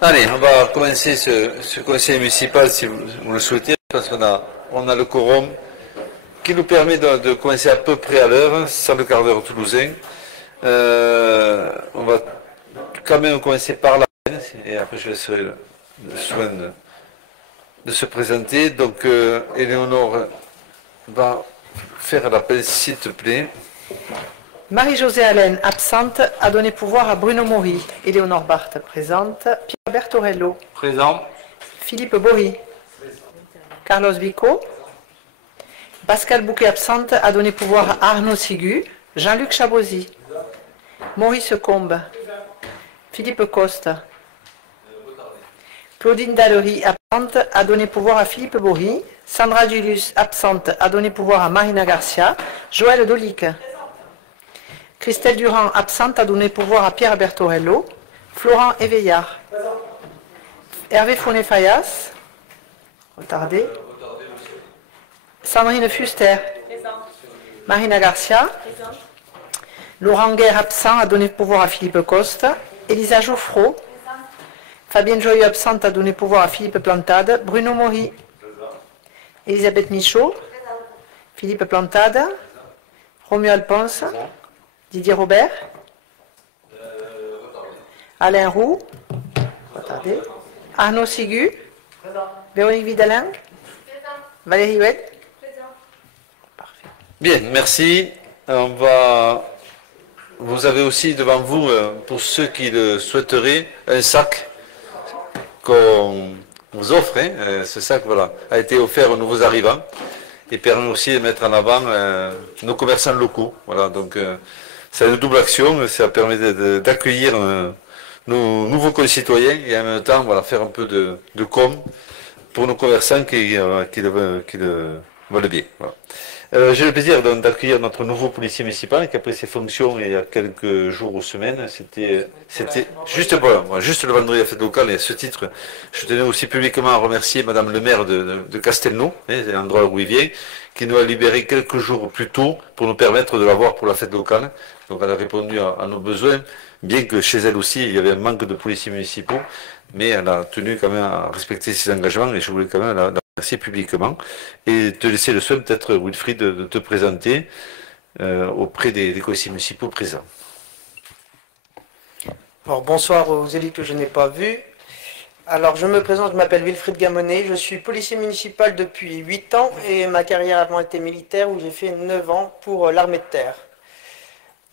Allez, on va commencer ce conseil municipal si vous le souhaitez, parce qu'on a le quorum qui nous permet de commencer à peu près à l'heure, sans le quart d'heure toulousain. On va quand même commencer par la peine, et après je laisserai le soin de se présenter. Donc, Éléonore va faire l'appel, s'il te plaît. Marie-Josée Allen, absente, a donné pouvoir à Bruno Maury. Éléonore Barthes, présente. Pierre Bertorello. Présent. Philippe Bory. Carlos Vico. Pascal Bouquet, absente, a donné pouvoir à Arnaud Sigu. Jean-Luc Chabozy. Maurice Combe. Philippe Coste. Claudine Dallery, absente, a donné pouvoir à Philippe Bory. Sandra Julius, absente, a donné pouvoir à Marina Garcia. Joël Dolic. Christelle Durand, absente, a donné pouvoir à Pierre Bertorello. Florent Éveillard. Hervé Fournet-Fayas. Retardé. Sandrine Fuster. Marina Garcia. Laurent Guerre, absent, a donné pouvoir à Philippe Coste. Elisa Geoffreau. Fabienne Joyeux, absente, a donné pouvoir à Philippe Plantade. Bruno Maury. Elisabeth Michaud. Philippe Plantade. Romuald Ponce. Didier Robert. Alain Roux. Retardé. Arnaud Sigu. Véronique Vidalin. Valérie Huet. Parfait. Bien, merci. Vous avez aussi devant vous, pour ceux qui le souhaiteraient, un sac qu'on vous offre. Ce sac a été offert aux nouveaux arrivants et permet aussi de mettre en avant nos commerçants locaux. Voilà, donc c'est une double action, ça permet d'accueillir nos nouveaux concitoyens et en même temps faire un peu de com pour nos commerçants qui le veulent bien. Voilà. J'ai le plaisir d'accueillir notre nouveau policier municipal qui a pris ses fonctions il y a quelques jours ou semaines. C'était juste le vendredi à la fête locale, et à ce titre, je tenais aussi publiquement à remercier Madame le maire de Castelnau, l'endroit où il vient, qui nous a libéré quelques jours plus tôt pour nous permettre de l'avoir pour la fête locale. Donc elle a répondu à nos besoins, bien que chez elle aussi il y avait un manque de policiers municipaux, mais elle a tenu quand même à respecter ses engagements et je voulais quand même la remercier publiquement et te laisser le soin peut-être, Wilfried, de te présenter auprès des conseillers municipaux présents. Alors, bonsoir aux élus que je n'ai pas vus. Alors, je me présente, je m'appelle Wilfried Gamonet, je suis policier municipal depuis 8 ans et ma carrière avant était militaire où j'ai fait 9 ans pour l'armée de terre.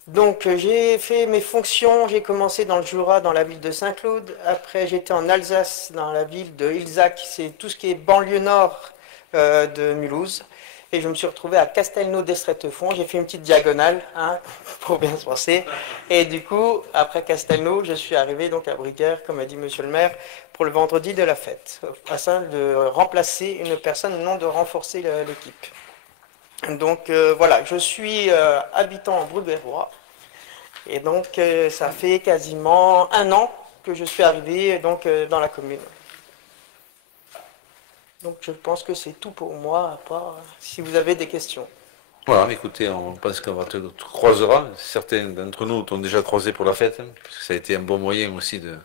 Donc, j'ai fait mes fonctions, j'ai commencé dans le Jura, dans la ville de Saint-Claude. Après, j'étais en Alsace, dans la ville de Ilzac, c'est tout ce qui est banlieue nord de Mulhouse. Et je me suis retrouvé à Castelnau-d'Estrettefond. J'ai fait une petite diagonale, pour bien se penser. Et du coup, après Castelnau, je suis arrivé donc à Briguères, comme a dit monsieur le maire, pour le vendredi de la fête, afin de remplacer une personne, non de renforcer l'équipe. Donc voilà, je suis habitant en Bruguérois. Et donc ça fait quasiment 1 an que je suis arrivé donc, dans la commune. Donc je pense que c'est tout pour moi, à part si vous avez des questions. Voilà, écoutez, on pense qu'on te croisera. Certains d'entre nous t'ont déjà croisé pour la fête, parce que ça a été un bon moyen aussi de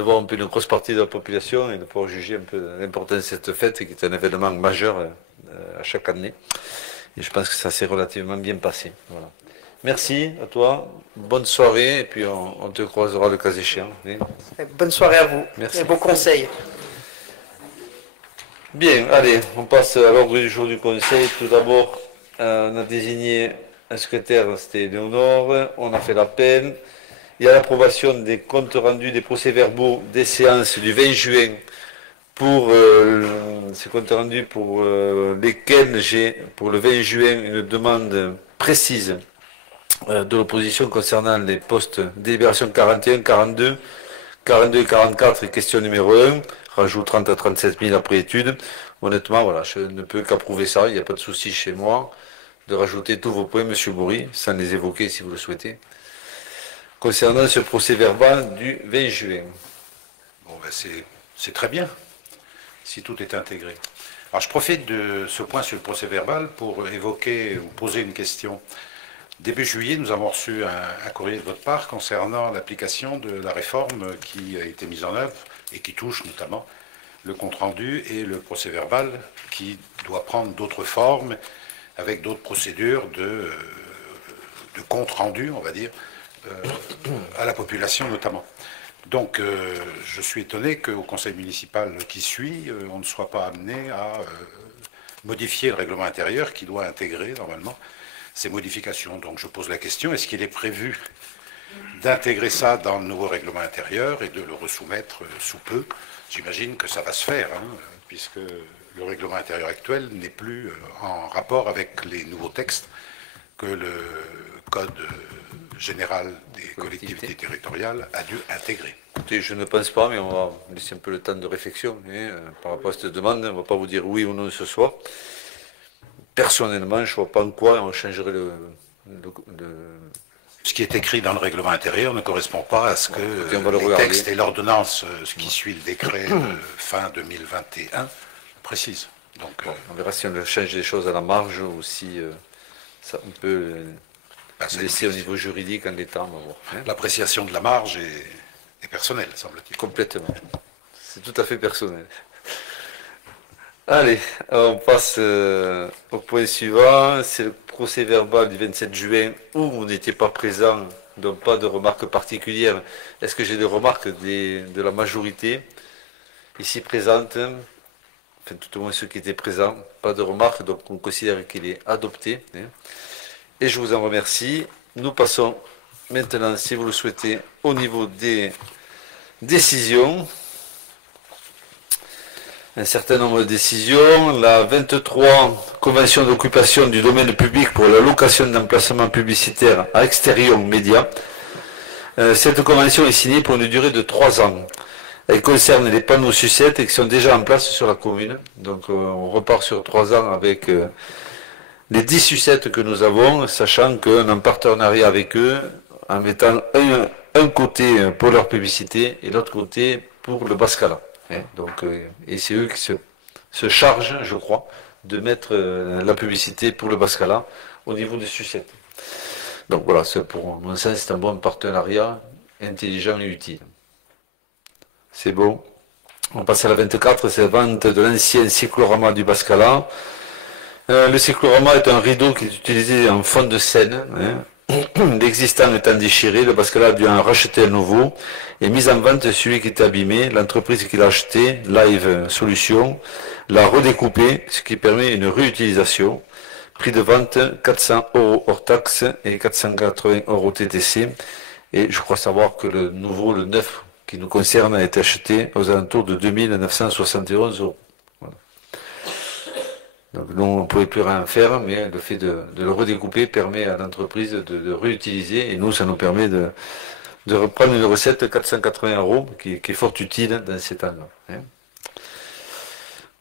voir un peu une grosse partie de la population et de pouvoir juger un peu l'importance de cette fête, qui est un événement majeur à chaque année. Et je pense que ça s'est relativement bien passé. Voilà. Merci à toi, bonne soirée, et puis on te croisera le cas échéant. Bonne soirée à vous, merci. Et beaux conseils. Bien, allez, on passe à l'ordre du jour du conseil. Tout d'abord, on a désigné un secrétaire, c'était Éléonore, on a fait l'appel. Il y a l'approbation des comptes rendus des procès-verbaux des séances du 20 juin pour ces comptes rendus pour lesquels j'ai, pour le 20 juin, une demande précise de l'opposition concernant les postes délibération 41, 42, 42 et 44 et question numéro 1, rajout 30 à 37 000 après étude. Honnêtement, voilà, je ne peux qu'approuver ça, il n'y a pas de souci chez moi de rajouter tous vos points, monsieur Bory, sans les évoquer si vous le souhaitez, concernant ce procès verbal du 20 juin. Bon, ben c'est très bien, si tout est intégré. Alors je profite de ce point sur le procès verbal pour évoquer ou poser une question. Début juillet, nous avons reçu un courrier de votre part concernant l'application de la réforme qui a été mise en œuvre et qui touche notamment le compte-rendu et le procès-verbal qui doit prendre d'autres formes avec d'autres procédures de compte-rendu, on va dire, à la population notamment. Donc je suis étonné qu'au conseil municipal qui suit, on ne soit pas amené à modifier le règlement intérieur qui doit intégrer normalement ces modifications. Donc je pose la question, est-ce qu'il est prévu d'intégrer ça dans le nouveau règlement intérieur et de le resoumettre sous peu? J'imagine que ça va se faire, hein, puisque le règlement intérieur actuel n'est plus en rapport avec les nouveaux textes que le Code général des collectivités territoriales a dû intégrer. Écoutez, je ne pense pas, mais on va laisser un peu le temps de réflexion par rapport à cette demande. On ne va pas vous dire oui ou non ce soir. Personnellement, je ne vois pas en quoi on changerait Ce qui est écrit dans le règlement intérieur ne correspond pas à ce que les textes et l'ordonnance, ce qui suit le décret fin 2021, précise. Donc, on verra si on change des choses à la marge ou si ça, on peut laisser au niveau juridique en l'état. L'appréciation de la marge est personnelle, semble-t-il. Complètement. C'est tout à fait personnel. Allez, on passe au point suivant, c'est le procès verbal du 27 juin où vous n'étiez pas présent, donc pas de remarques particulières. Est-ce que j'ai des remarques de la majorité ici présente, enfin tout au moins ceux qui étaient présents, pas de remarques, donc on considère qu'il est adopté. Et je vous en remercie. Nous passons maintenant, si vous le souhaitez, au niveau des décisions. Un certain nombre de décisions. La 23 convention d'occupation du domaine public pour la location d'emplacements publicitaires à Exterion Média. Cette convention est signée pour une durée de 3 ans. Elle concerne les panneaux sucettes qui sont déjà en place sur la commune. Donc on repart sur 3 ans avec les 10 sucettes que nous avons, sachant qu'on est en partenariat avec eux, en mettant un côté pour leur publicité et l'autre côté pour le Bascala. Donc, et c'est eux qui se chargent, je crois, de mettre la publicité pour le Bascala au niveau des sucettes. Donc voilà, pour mon sens, c'est un bon partenariat intelligent et utile. C'est bon. On passe à la 24, c'est la vente de l'ancien cyclorama du Bascala. Le cyclorama est un rideau qui est utilisé en fond de scène. L'existant étant déchiré, le Bascala a dû en racheter un nouveau et mis en vente celui qui était abîmé. L'entreprise qui l'a acheté, Live Solutions, l'a redécoupé, ce qui permet une réutilisation. Prix de vente 400 € hors taxe et 480 € TTC. Et je crois savoir que le nouveau, le neuf qui nous concerne, a été acheté aux alentours de 2971 €. Donc nous, on ne pouvait plus rien faire, mais le fait de le redécouper permet à l'entreprise de réutiliser, et nous, ça nous permet de reprendre une recette de 480 € qui est fort utile dans ces temps-là.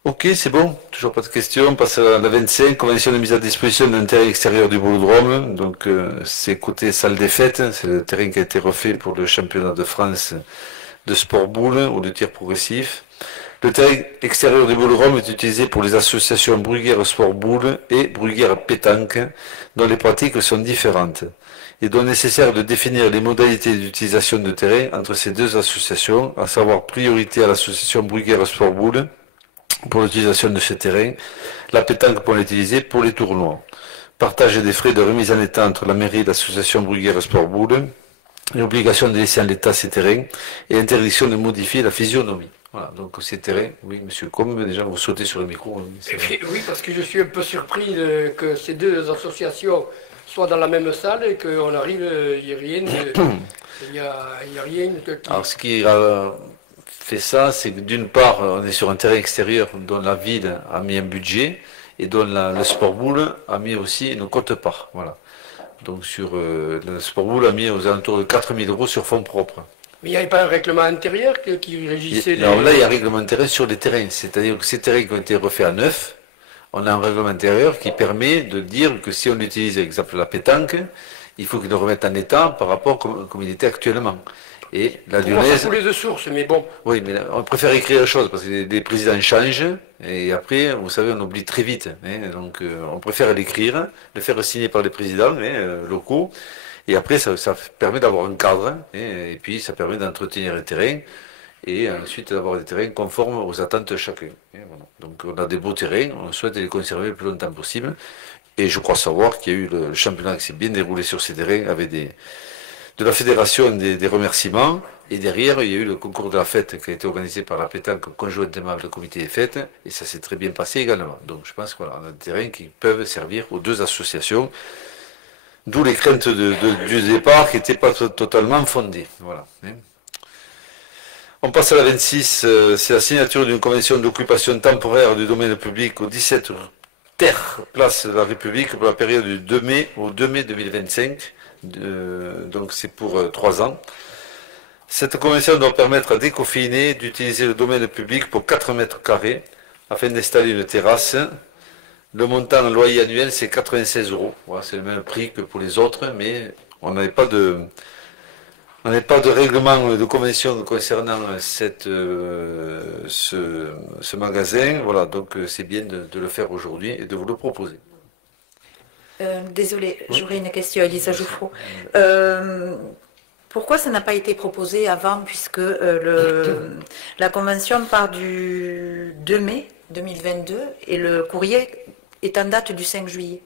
Ok, c'est bon, toujours pas de questions. On passe à la 25, convention de mise à disposition d'un terrain extérieur du Boulodrome. Donc c'est côté salle des fêtes, c'est le terrain qui a été refait pour le championnat de France de sport boule ou de tir progressif. Le terrain extérieur du Boulodrome est utilisé pour les associations Bruguière Sport Boule et Bruguière Pétanque, dont les pratiques sont différentes. Il est donc nécessaire de définir les modalités d'utilisation de terrain entre ces deux associations, à savoir priorité à l'association Bruguière Sport Boule pour l'utilisation de ce terrain, la pétanque pour l'utiliser pour les tournois. Partage des frais de remise en état entre la mairie et l'association Bruguière Sport Boule, l'obligation de laisser en l'état ces terrains et interdiction de modifier la physionomie. Voilà, donc ces terrains, oui, monsieur Combe, déjà vous sautez sur le micro. Oui, parce que je suis un peu surpris que ces deux associations soient dans la même salle et qu'on arrive, il n'y a rien de... Alors ce qui a fait ça, c'est que d'une part, on est sur un terrain extérieur dont la ville a mis un budget et dont le sport boule a mis aussi une quote-part. Voilà. Donc sur le sport boule a mis aux alentours de 4 000 € sur fonds propres. Mais il n'y avait pas un règlement intérieur qui régissait les... Alors là, il y a un règlement intérieur sur les terrains. C'est-à-dire que ces terrains qui ont été refaits à neuf, on a un règlement intérieur qui permet de dire que si on utilise, par exemple, la pétanque, il faut qu'ils le remettent en état par rapport comme il était actuellement. Et la Pour moi, Lyonnaise... ça coulait de source, mais bon. Oui, mais on préfère écrire les choses parce que les présidents changent et après, vous savez, on oublie très vite. Hein, donc, on préfère l'écrire, le faire signer par les présidents locaux. Et après, ça permet d'avoir un cadre hein, et puis ça permet d'entretenir les terrains et ensuite d'avoir des terrains conformes aux attentes de chacun. Et voilà. Donc, on a des beaux terrains, on souhaite les conserver le plus longtemps possible. Et je crois savoir qu'il y a eu le championnat qui s'est bien déroulé sur ces terrains avec de la fédération des remerciements. Et derrière, il y a eu le concours de la fête qui a été organisé par la pétanque conjointement avec le comité des fêtes. Et ça s'est très bien passé également. Donc je pense qu'on a des terrains qui peuvent servir aux deux associations. D'où les craintes du départ qui n'étaient pas totalement fondées. Voilà. On passe à la 26. C'est la signature d'une convention d'occupation temporaire du domaine public au 17 terre, place de la République pour la période du 2 mai au 2 mai 2025. Donc c'est pour 3 ans. Cette convention doit permettre à Décoffiné d'utiliser le domaine public pour 4 mètres carrés afin d'installer une terrasse. Le montant en loyer annuel c'est 96 €. Voilà, c'est le même prix que pour les autres, mais on n'avait pas de règlement de convention concernant ce magasin. Voilà, donc c'est bien de le faire aujourd'hui et de vous le proposer. Désolée, j'aurais une question, Elisa Jouffreau. Pourquoi ça n'a pas été proposé avant, puisque la convention part du 2 mai 2022 et le courrier est en date du 5 juillet?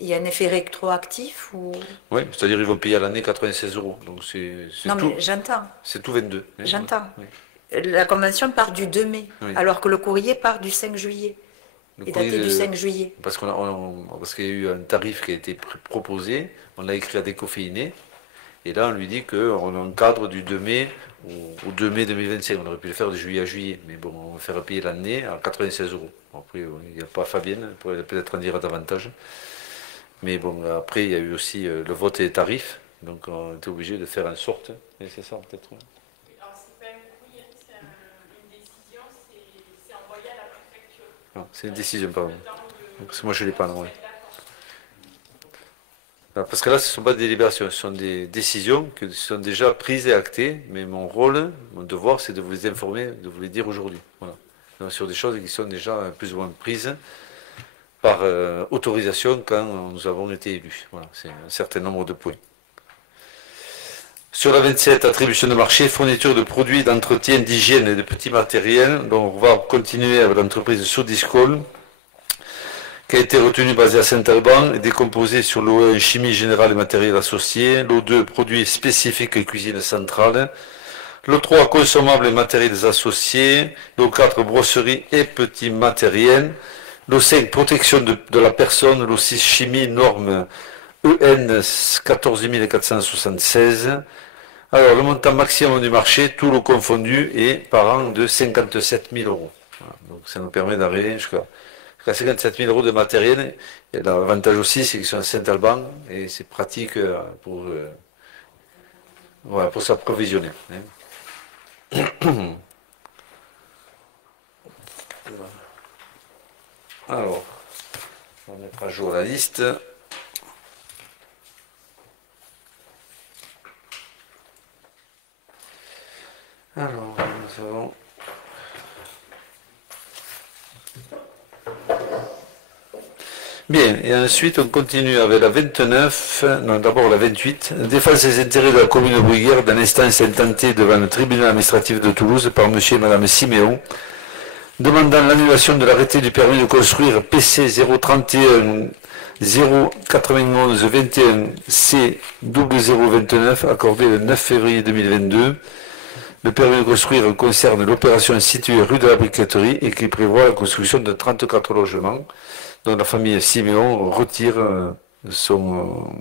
Il y a un effet rétroactif ou... Oui, c'est-à-dire qu'ils vont payer à l'année 96 €. Donc c'est non, tout. mais j'entends. C'est tout 22. Hein, j'entends. Oui. La convention part du 2 mai, oui. alors que le courrier part du 5 juillet. Et daté du 5 juillet. Parce qu'il y a eu un tarif qui a été proposé, on l'a écrit à Décoffiné, et là on lui dit qu'on a un cadre du 2 mai au 2 mai 2025. On aurait pu le faire de juillet à juillet, mais bon, on va faire payer l'année à 96 €. Après, il n'y a pas Fabienne, elle pourrait peut-être en dire davantage. Mais bon, après, il y a eu aussi le vote des tarifs, donc on était obligé de faire en sorte, et c'est ça peut-être. Alors, c'est pas un courrier, c'est une décision, c'est envoyé à la préfecture. Ah, c'est une décision, pardon. Parce que moi, je ne l'ai pas, non. Ouais. Parce que là, ce ne sont pas des délibérations, ce sont des décisions qui sont déjà prises et actées, mais mon rôle, mon devoir, c'est de vous les informer, de vous les dire aujourd'hui. Voilà. Donc, sur des choses qui sont déjà plus ou moins prises par autorisation quand nous avons été élus. Voilà, c'est un certain nombre de points. Sur la 27, attribution de marché, fourniture de produits d'entretien, d'hygiène et de petits matériels. Donc on va continuer avec l'entreprise Sodiscol, qui a été retenue basée à Saint-Alban et décomposée sur l'O1 chimie générale et matériel associé, l'O2 produits spécifiques et cuisine centrale, l'O3 consommables et matériels associés, l'O4 brosserie et petits matériels, l'O5 protection de la personne, l'O6 chimie norme EN 14476. Alors le montant maximum du marché, tout le confondu, est par an de 57 000 €. Voilà, donc ça nous permet d'arriver jusqu'à 57 000 € de matériel. Et l'avantage aussi, c'est qu'ils sont à Saint-Alban et c'est pratique pour s'approvisionner. Alors, on va mettre à jour la liste. Alors, nous avons... Bien, et ensuite on continue avec la 29, non d'abord la 28, défense des intérêts de la commune de Bruguière dans l'instance intentée devant le tribunal administratif de Toulouse par monsieur et madame Siméon, demandant l'annulation de l'arrêté du permis de construire PC 031 091 21 C 0029 accordé le 9 février 2022. Le permis de construire concerne l'opération située rue de la Briqueterie et qui prévoit la construction de 34 logements. Donc la famille Siméon retire son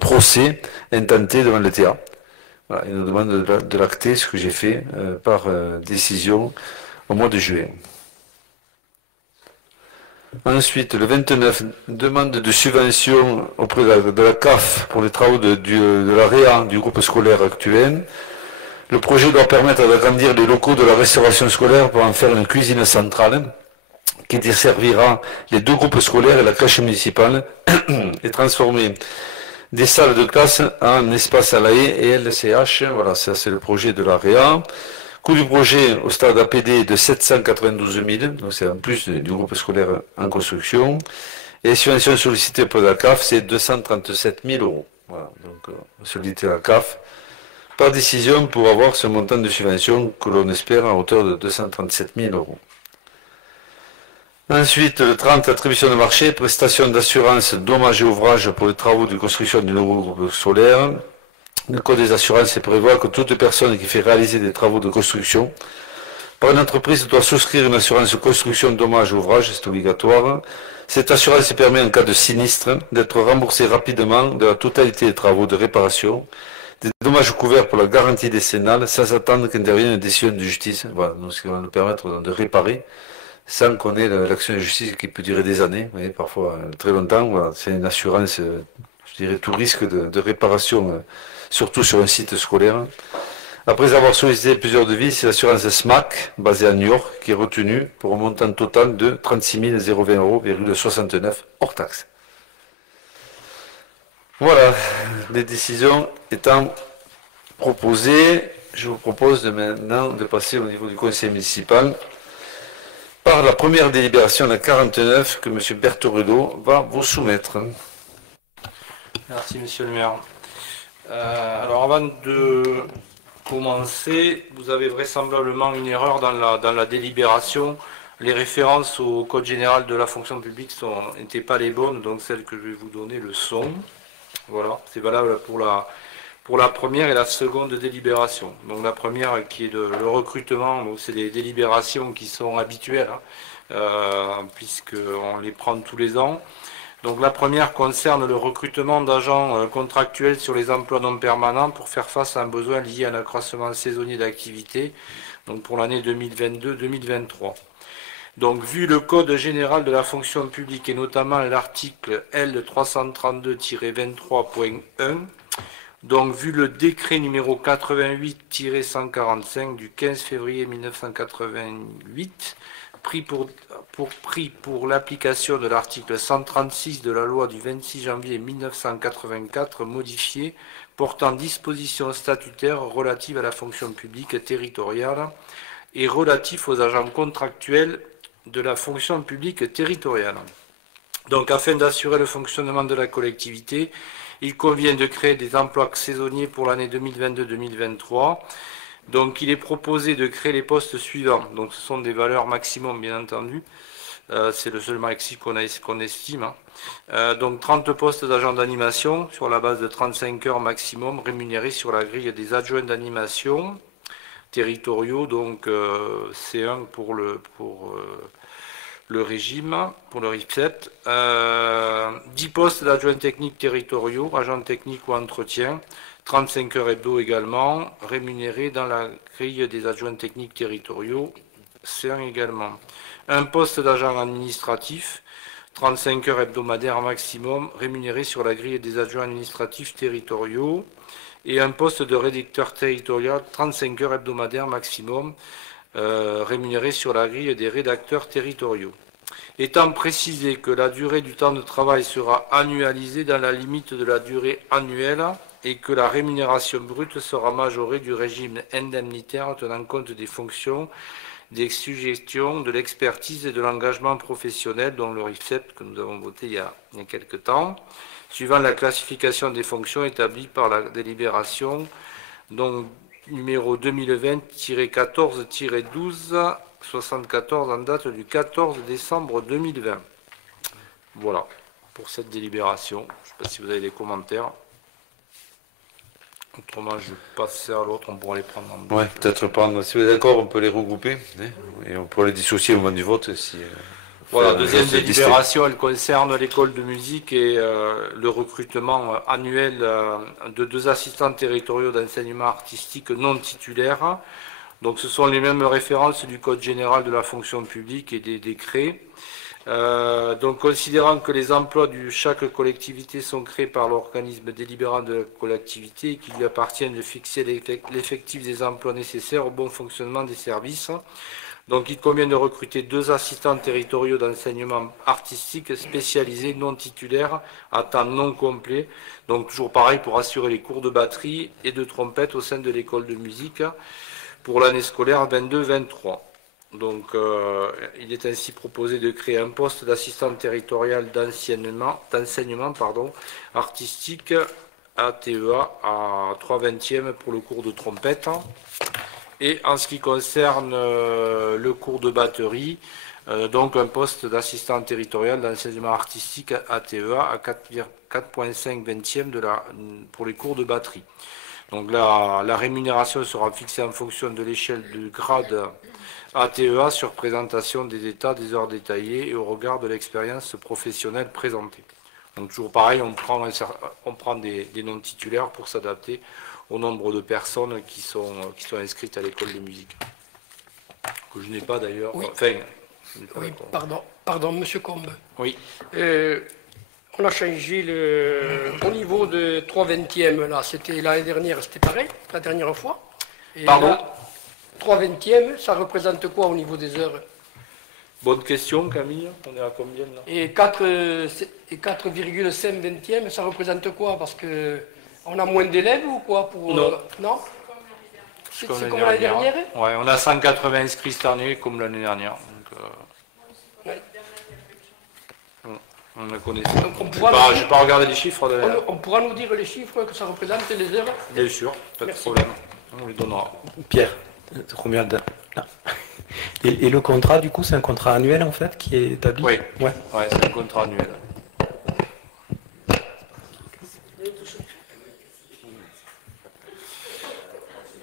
procès intenté devant le TA. Voilà, il nous demande de l'acter, ce que j'ai fait par décision au mois de juin. Ensuite, le 29, demande de subvention auprès de la CAF pour les travaux de la REA du groupe scolaire actuel. Le projet doit permettre d'agrandir les locaux de la restauration scolaire pour en faire une cuisine centrale qui desservira les deux groupes scolaires et la crèche municipale et transformer des salles de classe en espace à la haie et LCH. Voilà, ça c'est le projet de l'AREA. Coût du projet au stade APD de 792 000, donc c'est en plus du groupe scolaire en construction. Et les subventions sollicitées pour la CAF, c'est 237 000 euros. Voilà, donc solliciter la CAF par décision pour avoir ce montant de subvention que l'on espère à hauteur de 237 000 euros. Ensuite, le 30, attribution de marché, prestation d'assurance, dommages et ouvrages pour les travaux de construction du nouveau groupe solaire. Le Code des assurances prévoit que toute personne qui fait réaliser des travaux de construction par une entreprise doit souscrire une assurance construction dommages et ouvrages, c'est obligatoire. Cette assurance permet en cas de sinistre d'être remboursée rapidement de la totalité des travaux de réparation, des dommages couverts pour la garantie décennale sans attendre qu'intervienne une décision de justice. Voilà, donc ce qui va nous permettre de réparer sans qu'on ait l'action de justice qui peut durer des années, vous voyez, parfois très longtemps. Voilà, c'est une assurance, je dirais, tout risque de réparation, surtout sur un site scolaire. Après avoir sollicité plusieurs devis, c'est l'assurance SMAC, basée à New York, qui est retenue pour un montant total de 36 020 €,69 hors taxe. Voilà, les décisions étant proposées, je vous propose maintenant de passer au niveau du conseil municipal par la première délibération, la 49, que M. Berthoredo va vous soumettre. Merci, monsieur le maire. Alors, avant de commencer, vous avez vraisemblablement une erreur dans la délibération. Les références au Code général de la fonction publique n'étaient pas les bonnes, donc celles que je vais vous donner le sont. Voilà, c'est valable pour la première et la seconde délibération. Donc la première qui est le recrutement, c'est des délibérations qui sont habituelles, puisqu'on les prend tous les ans. Donc la première concerne le recrutement d'agents contractuels sur les emplois non permanents pour faire face à un besoin lié à un accroissement saisonnier d'activité, donc pour l'année 2022-2023. Donc vu le Code général de la fonction publique et notamment l'article L 332-23.1, donc vu le décret numéro 88-145 du 15 février 1988, pris pour l'application de l'article 136 de la loi du 26 janvier 1984 modifiée portant dispositions statutaires relatives à la fonction publique territoriale et relatifs aux agents contractuels de la fonction publique territoriale. Donc afin d'assurer le fonctionnement de la collectivité, il convient de créer des emplois saisonniers pour l'année 2022-2023. Donc il est proposé de créer les postes suivants. Donc ce sont des valeurs maximum bien entendu. C'est le seul maximum qu'on estime. Donc 30 postes d'agents d'animation sur la base de 35 heures maximum rémunérés sur la grille des adjoints d'animation territoriaux. Donc C1 pour le régime, pour le RIPSET. 10 postes d'adjoints techniques territoriaux, agents techniques ou entretien. 35 heures hebdo également, rémunérés dans la grille des adjoints techniques territoriaux, C1 également. Un poste d'agent administratif, 35 heures hebdomadaires maximum, rémunéré sur la grille des adjoints administratifs territoriaux. Et un poste de rédacteur territorial, 35 heures hebdomadaires maximum, rémunéré sur la grille des rédacteurs territoriaux. Étant précisé que la durée du temps de travail sera annualisée dans la limite de la durée annuelle, et que la rémunération brute sera majorée du régime indemnitaire tenant compte des fonctions, des suggestions, de l'expertise et de l'engagement professionnel, dont le RIFSEP que nous avons voté il y a quelques temps, suivant la classification des fonctions établie par la délibération, donc numéro 2020-14-12-74 en date du 14 décembre 2020. Voilà pour cette délibération. Je ne sais pas si vous avez des commentaires. Autrement, je passe à l'autre, on pourra les prendre en deux. Oui, peut-être prendre. Si vous êtes d'accord, on peut les regrouper et on pourra les dissocier au moment du vote. Si, voilà, deuxième délibération, elle concerne l'école de musique et le recrutement annuel de 2 assistants territoriaux d'enseignement artistique non titulaires. Donc ce sont les mêmes références du Code général de la fonction publique et des décrets. Donc, considérant que les emplois de chaque collectivité sont créés par l'organisme délibérant de la collectivité et qu'il lui appartient de fixer l'effectif des emplois nécessaires au bon fonctionnement des services, donc il convient de recruter 2 assistants territoriaux d'enseignement artistique spécialisés non titulaires à temps non complet, donc toujours pareil pour assurer les cours de batterie et de trompette au sein de l'école de musique pour l'année scolaire 22-23. Donc, il est ainsi proposé de créer un poste d'assistant territorial d'enseignement artistique ATEA à 3/20e pour le cours de trompette. Et en ce qui concerne le cours de batterie, donc un poste d'assistant territorial d'enseignement artistique ATEA à 4,5/20e pour les cours de batterie. Donc la rémunération sera fixée en fonction de l'échelle du grade ATEA sur présentation des états des heures détaillées et au regard de l'expérience professionnelle présentée. Donc toujours pareil, on prend des non titulaires pour s'adapter au nombre de personnes qui sont inscrites à l'école de musique. Que je n'ai pas d'ailleurs. Oui. Enfin, Oui, pardon, Monsieur Combe. Oui. On a changé au niveau de 3/20e, là, c'était l'année dernière, c'était pareil, la dernière fois. Et Pardon là, 3/20e, ça représente quoi au niveau des heures? Bonne question, Camille. On est à combien là? Et 4,5/20e, ça représente quoi? Parce que on a moins d'élèves ou quoi pour, Non. Non. C'est comme l'année dernière? Ouais, on a 180 inscrits cette année comme l'année dernière. Donc, Ouais. on ne connaît pas. Donc, Je n'ai pas regardé les chiffres. On pourra nous dire les chiffres que ça représente, les heures? Bien sûr, pas de Merci. problème. On les donnera. Pierre, combien de... là. Et le contrat, du coup, c'est un contrat annuel, en fait, qui est établi? Oui. Ouais. Ouais, c'est un contrat annuel.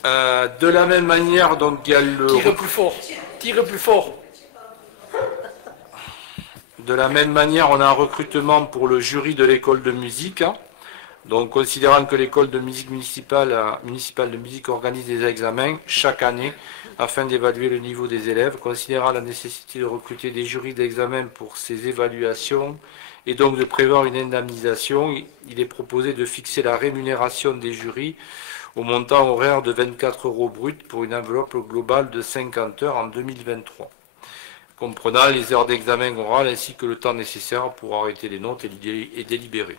De la même manière, donc il y a le... Tire plus fort. Tire plus fort. De la même manière, on a un recrutement pour le jury de l'école de musique. Donc, considérant que l'école de musique municipale de musique organise des examens chaque année afin d'évaluer le niveau des élèves, considérant la nécessité de recruter des jurys d'examen pour ces évaluations et donc de prévoir une indemnisation, il est proposé de fixer la rémunération des jurys au montant horaire de 24 € brut pour une enveloppe globale de 50 heures en 2023, comprenant les heures d'examen oral ainsi que le temps nécessaire pour arrêter les notes et délibérer.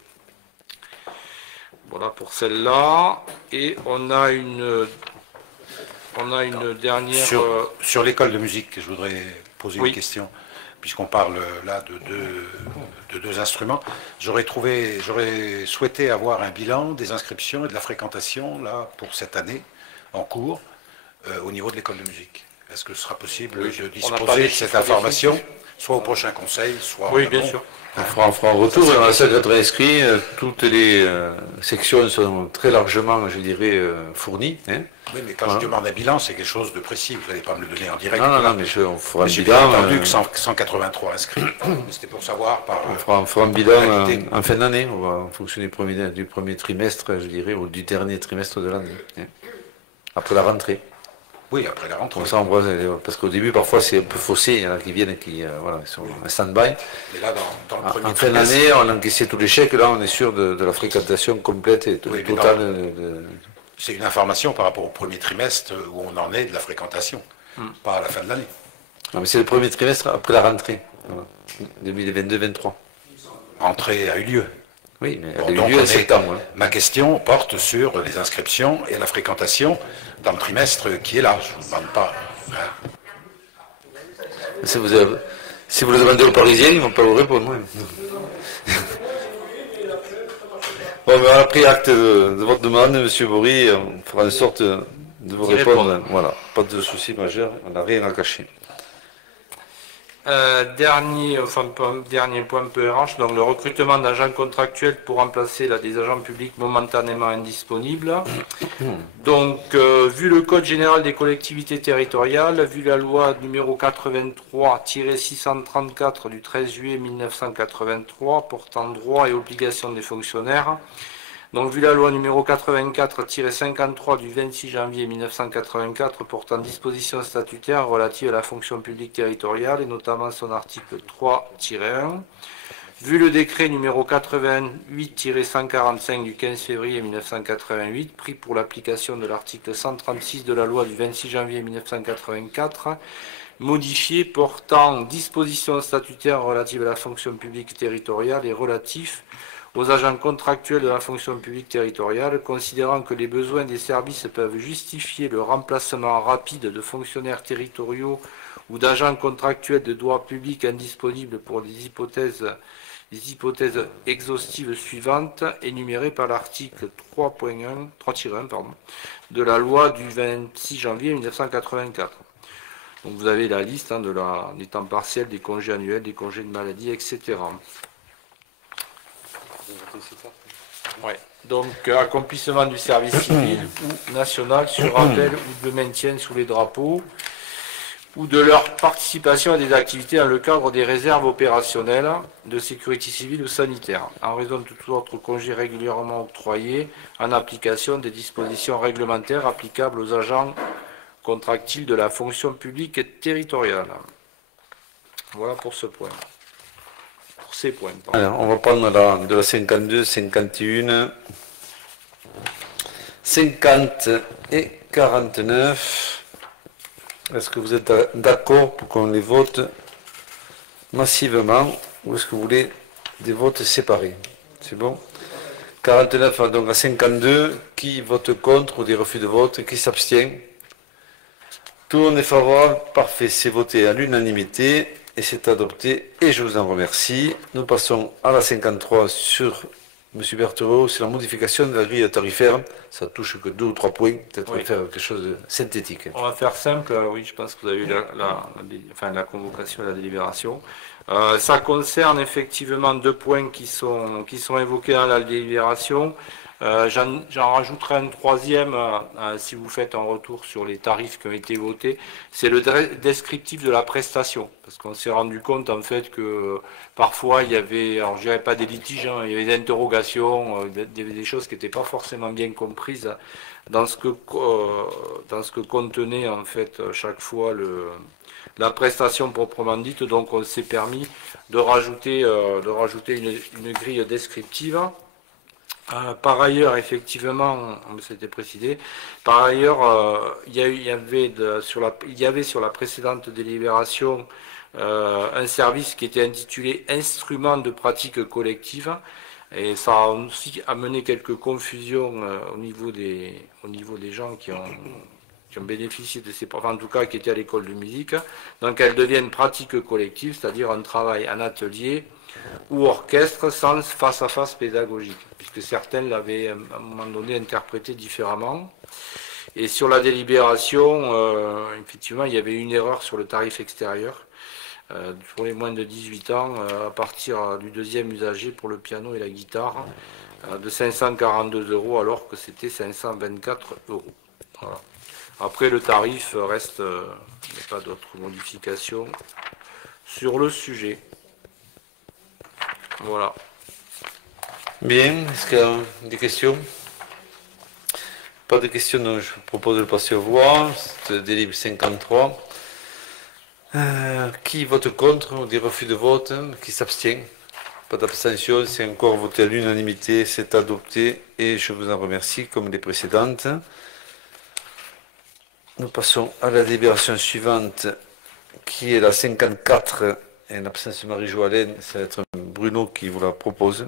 Voilà pour celle-là. Et on a une dernière... Sur l'école de musique, je voudrais poser Oui. une question, puisqu'on parle là de 2 instruments. J'aurais souhaité avoir un bilan des inscriptions et de la fréquentation là pour cette année en cours au niveau de l'école de musique. Est-ce que ce sera possible Oui, de on n'a pas disposer les de cette chiffres information, définitifs. soit au prochain conseil, soit Oui, en bien amont? sûr. On fera un retour, on a 50 inscrits, toutes les sections sont très largement, je dirais, fournies. Hein. Oui, mais quand Voilà. je demande un bilan, c'est quelque chose de précis. Vous n'allez pas me le donner en direct. Non, mais on fera un J'ai bien bilan. entendu que 183 inscrits. C'était pour savoir par... On fera un bilan réalité. en fin d'année, on va en fonction du premier trimestre, je dirais, ou du dernier trimestre de l'année. Hein. Après la rentrée. Oui, après la rentrée. Comme ça, on voit, parce qu'au début, parfois, c'est un peu faussé. Il y en a qui viennent, voilà, ils sont en stand-by. Mais là, dans le premier En fin trimestre, d'année, on a encaissé tous les chèques. Là, on est sûr de la fréquentation complète et Oui, mais totale. c'est une information par rapport au premier trimestre où on en est de la fréquentation, pas à la fin de l'année. Non, mais c'est le premier trimestre après la rentrée. Voilà. 2022-23. Rentrée a eu lieu. Oui, mais Bon, elle a donc eu lieu on en est- septembre. Hein. Ma question porte sur les inscriptions et la fréquentation dans le trimestre qui est là. Je ne vous demande pas. Hein. Si vous le demandez aux Parisiens, ils ne vont pas vous répondre. Hein. Bon, mais on a pris acte de votre demande, M. Bory. On fera en sorte de vous D'y répondre. répondre. Voilà, pas de souci majeur. On n'a rien à cacher. Dernier point un peu RH, donc le recrutement d'agents contractuels pour remplacer des agents publics momentanément indisponibles. Donc, vu le Code général des collectivités territoriales, vu la loi numéro 83-634 du 13 juillet 1983 portant droits et obligations des fonctionnaires, Donc, vu la loi numéro 84-53 du 26 janvier 1984 portant dispositions statutaires relatives à la fonction publique territoriale et notamment son article 3-1, vu le décret numéro 88-145 du 15 février 1988 pris pour l'application de l'article 136 de la loi du 26 janvier 1984, modifié portant dispositions statutaires relatives à la fonction publique territoriale et relatifs aux agents contractuels de la fonction publique territoriale, considérant que les besoins des services peuvent justifier le remplacement rapide de fonctionnaires territoriaux ou d'agents contractuels de droit public indisponibles pour les hypothèses exhaustives suivantes énumérées par l'article 3-1 de la loi du 26 janvier 1984. Donc vous avez la liste des temps partiels, des congés annuels, des congés de maladie, etc. Ouais. Donc, accomplissement du service civil ou national sur appel ou de maintien sous les drapeaux, ou de leur participation à des activités dans le cadre des réserves opérationnelles de sécurité civile ou sanitaire, en raison de tout autre congé régulièrement octroyé en application des dispositions réglementaires applicables aux agents contractiles de la fonction publique territoriale. Voilà pour ce point. Ces points. Alors, on va prendre de la 52, 51, 50 et 49. Est-ce que vous êtes d'accord pour qu'on les vote massivement ou est-ce que vous voulez des votes séparés? C'est bon? 49, donc à 52, qui vote contre ou des refus de vote, qui s'abstient? Tout le monde est favorable, parfait, c'est voté à l'unanimité. Et c'est adopté, et je vous en remercie. Nous passons à la 53 sur M. Berthelot, sur la modification de la grille tarifaire. Ça touche que 2 ou 3 points, peut-être Oui. faire quelque chose de synthétique. On va faire simple, oui, je pense que vous avez eu la convocation et la délibération. Ça concerne effectivement 2 points qui sont évoqués dans la délibération. J'en rajouterai un troisième si vous faites un retour sur les tarifs qui ont été votés. C'est le descriptif de la prestation. Parce qu'on s'est rendu compte en fait que parfois il y avait, alors je dirais pas des litiges, il y avait des interrogations, des choses qui n'étaient pas forcément bien comprises dans ce que contenait en fait chaque fois la prestation proprement dite. Donc on s'est permis de rajouter une grille descriptive. Par ailleurs, effectivement, c'était précisé. Par ailleurs, il y avait sur la précédente délibération un service qui était intitulé Instrument de pratique collective, et ça a aussi amené quelques confusions au niveau des gens qui ont bénéficié de ces, enfin, en tout cas qui étaient à l'école de musique. Donc elles deviennent pratiques collectives, c'est-à-dire un travail en atelier ou orchestre sans face-à-face pédagogique, puisque certains l'avaient à un moment donné interprété différemment. Et sur la délibération, effectivement, il y avait une erreur sur le tarif extérieur pour les moins de 18 ans, à partir du deuxième usager pour le piano et la guitare, de 542 € alors que c'était 524 €. Voilà. Après, le tarif reste, il n'y a pas d'autres modifications sur le sujet. Voilà. Bien, est-ce qu'il y a des questions? Pas de questions, donc je vous propose de le passer aux voix. C'est délibéré 53. Qui vote contre ou des refus de vote? Qui s'abstient? Pas d'abstention, c'est encore voté à l'unanimité, c'est adopté et je vous en remercie comme les précédentes. Nous passons à la délibération suivante qui est la 54 et en absence de Marie-Jo Alain, ça va être Bruno qui vous la propose.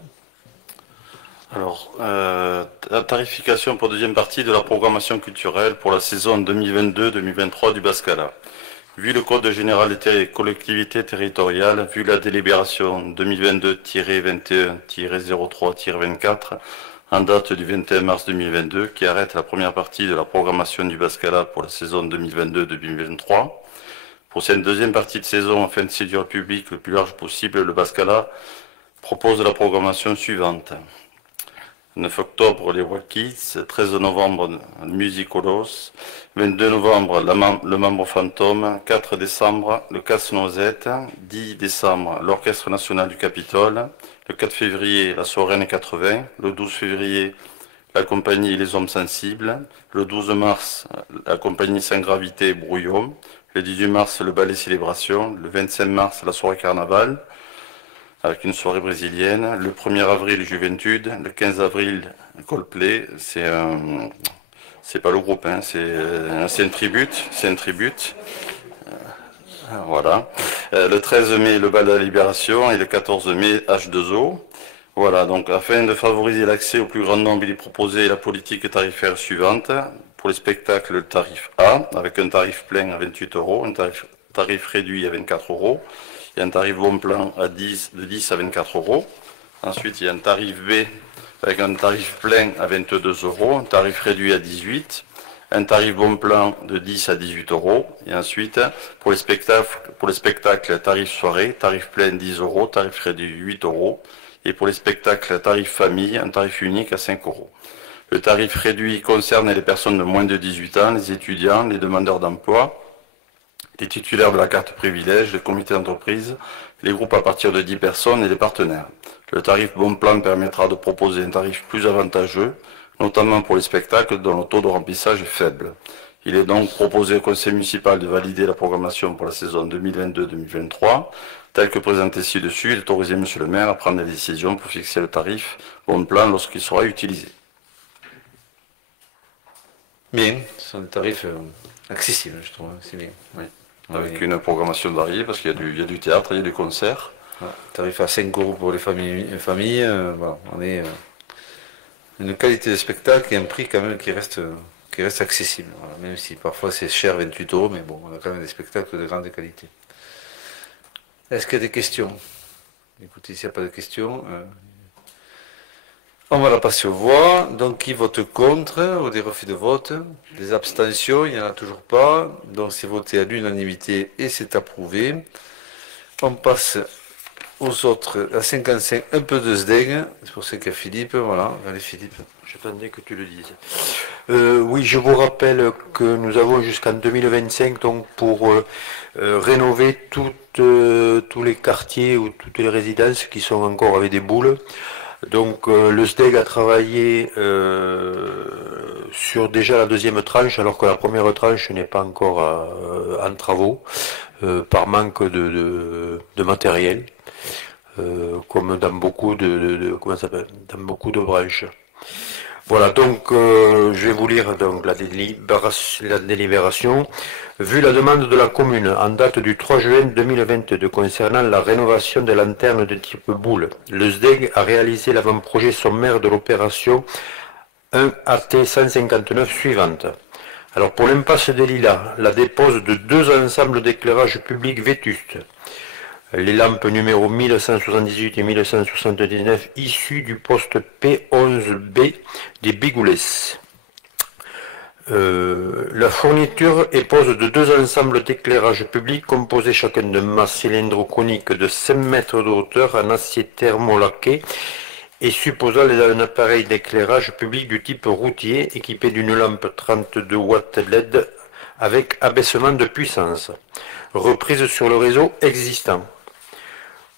Alors, la tarification pour deuxième partie de la programmation culturelle pour la saison 2022-2023 du Bascala. Vu le Code général des collectivités territoriales, vu la délibération 2022-21-03-24, en date du 21 mars 2022, qui arrête la première partie de la programmation du Bascala pour la saison 2022-2023. Pour cette deuxième partie de saison, afin de séduire le public le plus large possible, le Bascala propose la programmation suivante. 9 octobre, les Wild Kids. 13 novembre, Musicolos. 22 novembre, le Mambo Fantôme. 4 décembre, le Casse-Noisette. 10 décembre, l'Orchestre National du Capitole. Le 4 février, la soirée années 80. Le 12 février, la compagnie Les Hommes Sensibles. Le 12 mars, la compagnie Sans Gravité Brouillon. Le 18 mars, le ballet Célébration. Le 25 mars, la soirée Carnaval, avec une soirée brésilienne. Le 1er avril, Juventude. Le 15 avril, Coldplay. C'est pas le groupe, hein, c'est un tribute. C'est un tribute. Voilà. Le 13 mai, le bal de la Libération. Et le 14 mai, H2O. Voilà, donc afin de favoriser l'accès au plus grand nombre, il est proposé la politique tarifaire suivante. Pour les spectacles, le tarif A, avec un tarif plein à 28 €, un tarif réduit à 24 €, il y a un tarif bon plan de 10 à 24 €. Ensuite, il y a un tarif B, avec un tarif plein à 22 €, un tarif réduit à 18 €, un tarif bon plan de 10 à 18 €. Et ensuite, pour les spectacles, tarif soirée, tarif plein 10 €, tarif réduit 8 €. Et pour les spectacles, tarif famille, un tarif unique à 5 €. Le tarif réduit concerne les personnes de moins de 18 ans, les étudiants, les demandeurs d'emploi, les titulaires de la carte privilège, les comités d'entreprise, les groupes à partir de 10 personnes et les partenaires. Le tarif bon plan permettra de proposer un tarif plus avantageux, notamment pour les spectacles dont le taux de remplissage est faible. Il est donc proposé au conseil municipal de valider la programmation pour la saison 2022-2023, telle que présentée ci-dessus, et d'autoriser monsieur le maire à prendre des décisions pour fixer le tarif bon plan lorsqu'il sera utilisé. Bien, c'est un tarif accessible, je trouve, c'est bien. Oui. Avec une programmation variée, parce qu'il y a du théâtre, il y a du concert. Tarif à 5 € pour les familles, voilà, on est une qualité de spectacle et un prix quand même qui reste accessible. Voilà, même si parfois c'est cher, 28 €, mais bon, on a quand même des spectacles de grande qualité. Est-ce qu'il y a des questions? Écoutez, s'il n'y a pas de questions, on va la passer aux voix. Donc, qui vote contre ou des refus de vote? Des abstentions, il n'y en a toujours pas. Donc, c'est voté à l'unanimité et c'est approuvé. On passe aux autres, à 55, un peu de SDEG. C'est pour ça qu'il y a Philippe. Voilà, allez Philippe. J'attendais que tu le dises. Oui, je vous rappelle que nous avons jusqu'en 2025 donc, pour rénover tous les quartiers ou toutes les résidences qui sont encore avec des boules. Donc le SDEG a travaillé sur déjà la deuxième tranche, alors que la première tranche n'est pas encore en travaux, par manque de matériel, comme dans beaucoup dans beaucoup de branches. Voilà, donc je vais vous lire donc, la délibération. Vu la demande de la commune en date du 3 juin 2022 concernant la rénovation des lanternes de type boule, le SDEG a réalisé l'avant-projet sommaire de l'opération 1 AT 159 suivante. Alors pour l'impasse des Lilas, la dépose de 2 ensembles d'éclairage public vétustes. Les lampes numéro 1178 et 1179 issues du poste P11B des Bigoulès. La fourniture et pose de 2 ensembles d'éclairage public composés chacun d'un mât cylindro-conique de 5 mètres de hauteur en acier thermolaqué et supposant un appareil d'éclairage public du type routier équipé d'une lampe 32 watts LED avec abaissement de puissance, reprise sur le réseau existant.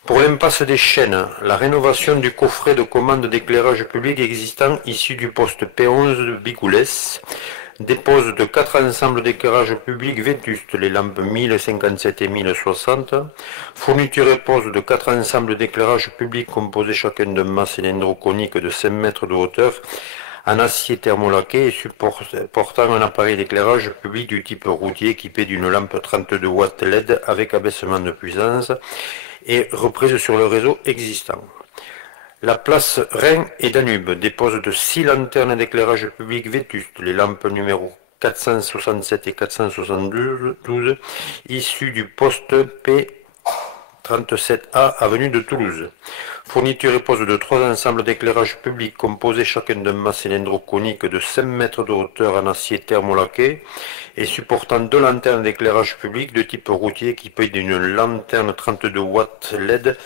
Pour l'impasse des Chênes, la rénovation du coffret de commande d'éclairage public existant issu du poste P11 de Bigoulès, dépose de 4 ensembles d'éclairage public vétustes, les lampes 1057 et 1060, fourniture et pose de 4 ensembles d'éclairage public composés chacun d'un mât cylindro-conique de 5 mètres de hauteur, en acier thermolaqué et supportant un appareil d'éclairage public du type routier équipé d'une lampe 32 watts LED avec abaissement de puissance et reprise sur le réseau existant. La place Rhin et Danube dépose de 6 lanternes d'éclairage public vétustes, les lampes numéro 467 et 472, issues du poste P37A avenue de Toulouse. Fourniture et pose de 3 ensembles d'éclairage public composés chacun d'un mât cylindro-conique de 5 mètres de hauteur en acier thermolaqué et supportant 2 lanternes d'éclairage public de type routier équipées d'une lanterne 32 watts LED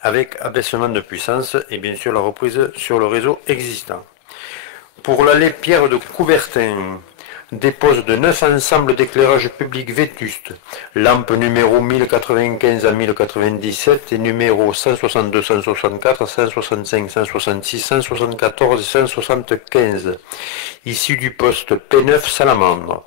avec abaissement de puissance et bien sûr la reprise sur le réseau existant. Pour l'allée Pierre de Coubertin, dépose de 9 ensembles d'éclairage public vétustes, lampes numéro 1095 à 1097 et numéro 162, 164, 165, 166, 174 et 175, issus du poste P9 Salamandre.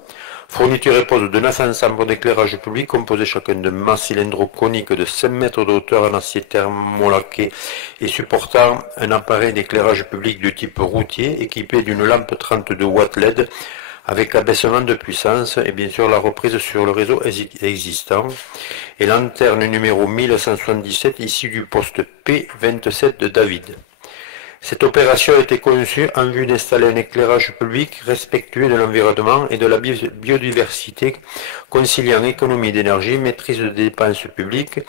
Fourniture et pose de 9 ensembles d'éclairage public composés chacun de mâts cylindro-coniques de 5 mètres de hauteur en acier thermolaqué et supportant un appareil d'éclairage public de type routier équipé d'une lampe 32 watts LED avec abaissement de puissance et bien sûr la reprise sur le réseau existant, et lanterne numéro 1177 issue du poste P27 de David. Cette opération a été conçue en vue d'installer un éclairage public respectueux de l'environnement et de la biodiversité, conciliant économie d'énergie, maîtrise des dépenses publiques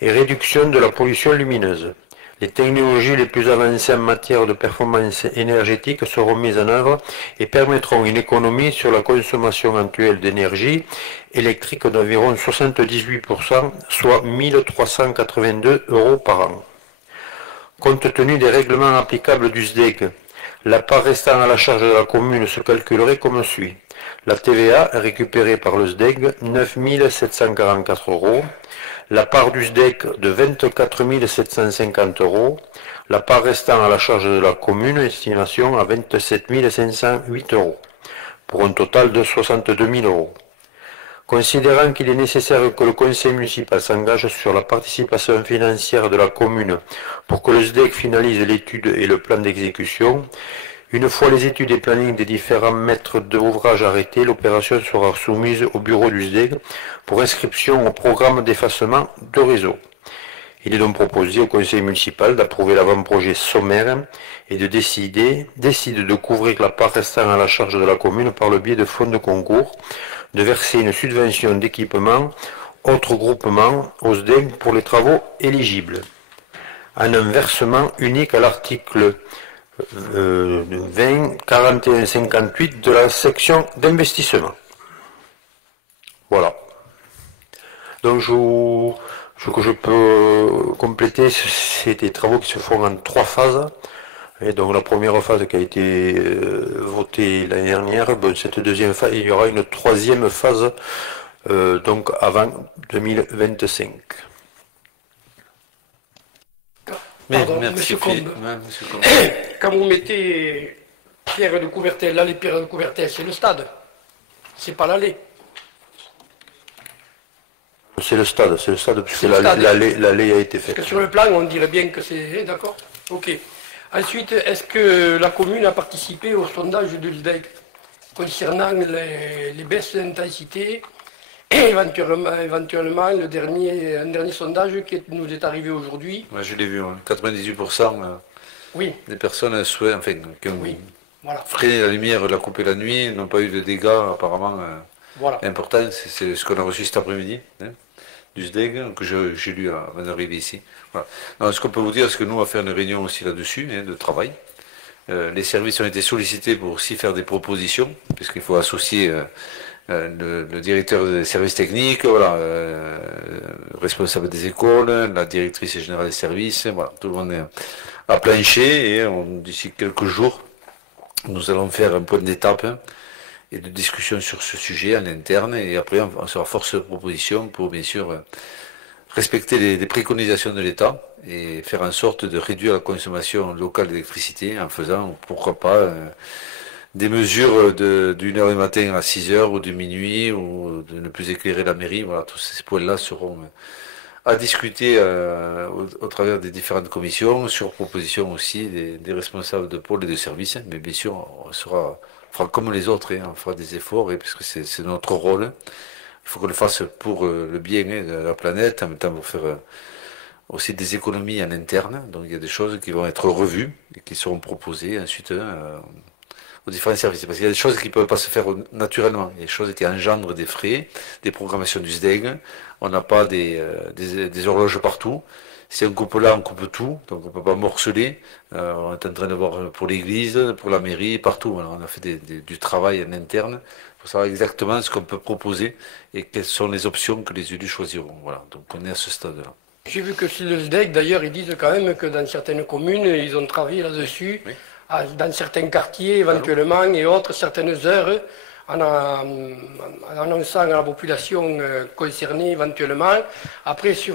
et réduction de la pollution lumineuse. Les technologies les plus avancées en matière de performance énergétique seront mises en œuvre et permettront une économie sur la consommation actuelle d'énergie électrique d'environ 78%, soit 1 382 € par an. Compte tenu des règlements applicables du SDEC, la part restant à la charge de la commune se calculerait comme suit. La TVA est récupérée par le SDEC 9 744 €, la part du SDEC de 24 750 €, la part restant à la charge de la commune, estimation à 27 508 €, pour un total de 62 000 €. Considérant qu'il est nécessaire que le conseil municipal s'engage sur la participation financière de la commune pour que le SDEC finalise l'étude et le plan d'exécution, une fois les études et planning des différents maîtres d'ouvrage arrêtés, l'opération sera soumise au bureau du SDEC pour inscription au programme d'effacement de réseau. Il est donc proposé au conseil municipal d'approuver l'avant-projet sommaire et de décide de couvrir la part restant à la charge de la commune par le biais de fonds de concours, de verser une subvention d'équipement, autres groupements au SDEC pour les travaux éligibles, en un versement unique à l'article 20 41 58 de la section d'investissement. Voilà. Donc ce que je peux compléter, c'est des travaux qui se font en 3 phases. Et donc la première phase qui a été votée l'année dernière, cette deuxième phase, il y aura une 3e phase donc avant 2025. Pardon, Merci, Monsieur Philippe. Combe. Ouais, Monsieur Combe. Quand vous mettez Pierre de Coubertin, l'allée Pierre de Coubertin, c'est le stade, c'est pas l'allée. C'est le stade, puisque l'allée a été faite. Parce que sur le plan, on dirait bien que c'est... D'accord. Ok. Ensuite, est-ce que la commune a participé au sondage du SDEC concernant les baisses d'intensité et éventuellement un dernier sondage qui nous est arrivé aujourd'hui? Ouais, je l'ai vu, 98% oui. des personnes qui ont voilà. freiné la lumière, la coupé la nuit, n'ont pas eu de dégâts apparemment voilà. importants. C'est ce qu'on a reçu cet après-midi du SDEC, que j'ai lu avant d'arriver ici. Voilà. Non, ce qu'on peut vous dire, c'est que nous, on va faire une réunion aussi là-dessus, de travail. Les services ont été sollicités pour aussi faire des propositions, puisqu'il faut associer le directeur des services techniques, voilà, le responsable des écoles, la directrice générale des services, voilà, tout le monde est à plancher, et d'ici quelques jours, nous allons faire un point d'étape et de discussion sur ce sujet en interne, et après on sera force de proposition pour bien sûr respecter les préconisations de l'État et faire en sorte de réduire la consommation locale d'électricité en faisant, pourquoi pas, des mesures d'une heure du matin à 6 heures ou de minuit, ou de ne plus éclairer la mairie. Voilà, tous ces points-là seront à discuter au travers des différentes commissions, sur proposition aussi des responsables de pôle et de services, mais bien sûr on fera comme les autres, on fera des efforts, puisque c'est notre rôle. Il faut qu'on le fasse pour le bien de la planète, en même temps pour faire aussi des économies en interne. Donc il y a des choses qui vont être revues et qui seront proposées ensuite aux différents services. Parce qu'il y a des choses qui ne peuvent pas se faire naturellement. Il y a des choses qui engendrent des frais, des programmations du SDEC. On n'a pas des horloges partout. Si on coupe là, on coupe tout, donc on ne peut pas morceler. On est en train de voir pour l'église, pour la mairie, partout. Alors on a fait du travail en interne pour savoir exactement ce qu'on peut proposer et quelles sont les options que les élus choisiront. Voilà, donc on est à ce stade-là. J'ai vu que sur le SDEC, d'ailleurs, ils disent quand même que dans certaines communes, ils ont travaillé là-dessus, oui, dans certains quartiers éventuellement et autres, certaines heures, en annonçant à la population concernée éventuellement. Après, j'ai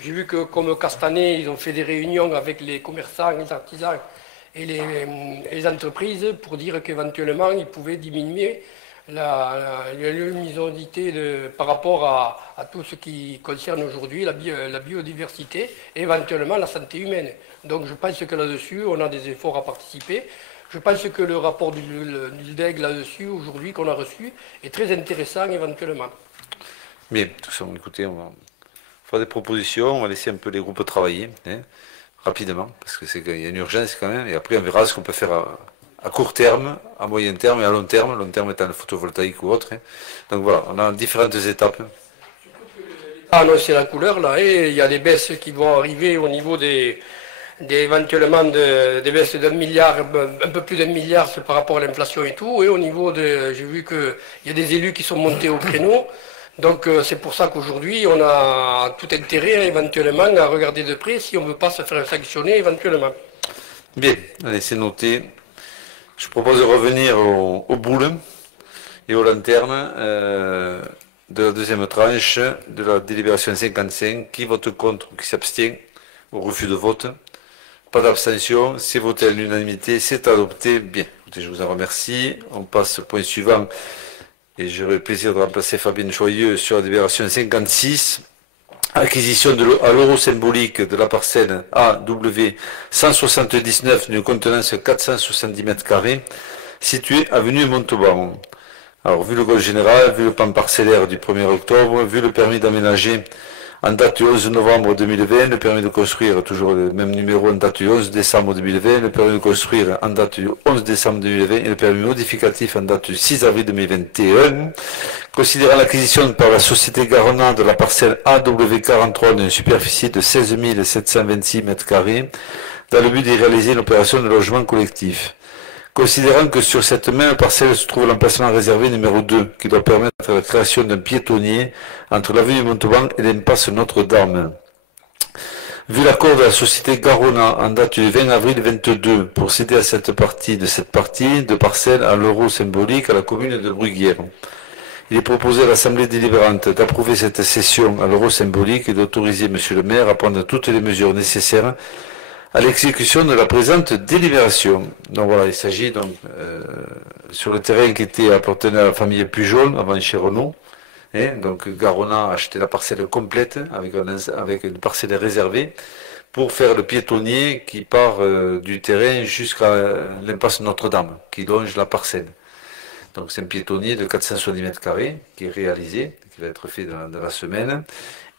vu que comme Castanet, ils ont fait des réunions avec les commerçants, les artisans et les entreprises pour dire qu'éventuellement, ils pouvaient diminuer la luminosité par rapport à tout ce qui concerne aujourd'hui la biodiversité et éventuellement la santé humaine. Donc je pense que là-dessus, on a des efforts à participer. Je pense que le rapport du LDEG là-dessus, aujourd'hui, qu'on a reçu, est très intéressant éventuellement. Bien, tout ça, écoutez, on va faire des propositions, on va laisser un peu les groupes travailler, rapidement, parce qu'il y a une urgence quand même, et après on verra ce qu'on peut faire à court terme, à moyen terme et à long terme étant le photovoltaïque ou autre. Donc voilà, on a différentes étapes. Annoncer la couleur, là, et il y a des baisses qui vont arriver au niveau éventuellement des baisses d'1 milliard, un peu plus d'1 milliard par rapport à l'inflation et tout, et au niveau j'ai vu qu'il y a des élus qui sont montés au créneau, donc c'est pour ça qu'aujourd'hui on a tout intérêt éventuellement à regarder de près si on ne veut pas se faire sanctionner éventuellement. Bien, allez, c'est noté. Je propose de revenir au boule et aux lanternes de la deuxième tranche de la délibération 55. Qui vote contre ou qui s'abstient au refus de vote? Pas d'abstention, c'est voté à l'unanimité, c'est adopté. Bien, écoutez, je vous en remercie. On passe au point suivant et j'aurai le plaisir de remplacer Fabienne Joyeux sur la délibération 56. Acquisition à l'euro symbolique de la parcelle AW 179 d'une contenance 470 m², située avenue Montauban. Alors, vu le code général, vu le plan parcellaire du 1er octobre, vu le permis d'aménager en date du 11 novembre 2020, le permis de construire, toujours le même numéro, en date du 11 décembre 2020, le permis de construire en date du 11 décembre 2020 et le permis modificatif en date du 6 avril 2021, considérant l'acquisition par la société Garona de la parcelle AW43 d'une superficie de 16 726 m², dans le but d'y réaliser une opération de logement collectif. Considérant que sur cette même parcelle se trouve l'emplacement réservé numéro 2, qui doit permettre la création d'un piétonnier entre l'avenue Montauban et l'impasse Notre-Dame. Vu l'accord de la société Garona en date du 20 avril 2022 pour céder à cette partie de parcelle à l'euro symbolique à la commune de Bruguière, il est proposé à l'Assemblée délibérante d'approuver cette cession à l'euro symbolique et d'autoriser Monsieur le maire à prendre toutes les mesures nécessaires à l'exécution de la présente délibération. Donc voilà, il s'agit donc sur le terrain qui était appartenu à la famille Pujol avant chez Renault. Donc Garona a acheté la parcelle complète avec une parcelle réservée pour faire le piétonnier qui part du terrain jusqu'à l'impasse Notre-Dame, qui longe la parcelle. Donc c'est un piétonnier de 470 m² qui est réalisé, qui va être fait dans la semaine.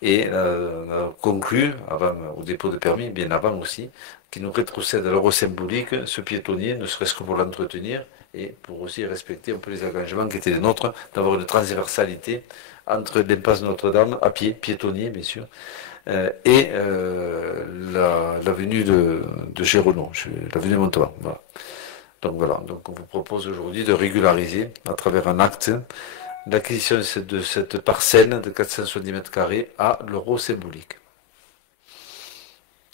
Et on a conclu, au dépôt de permis, bien avant aussi, qui nous rétrocède à l'euro symbolique ce piétonnier, ne serait-ce que pour l'entretenir et pour aussi respecter un peu les engagements qui étaient les nôtres, d'avoir une transversalité entre l'impasse Notre-Dame, à pied, piétonnier bien sûr, et l'avenue de Géronot, l'avenue Montauban. Voilà. Donc voilà, donc on vous propose aujourd'hui de régulariser à travers un acte l'acquisition de cette parcelle de 470 m² à l'euro symbolique.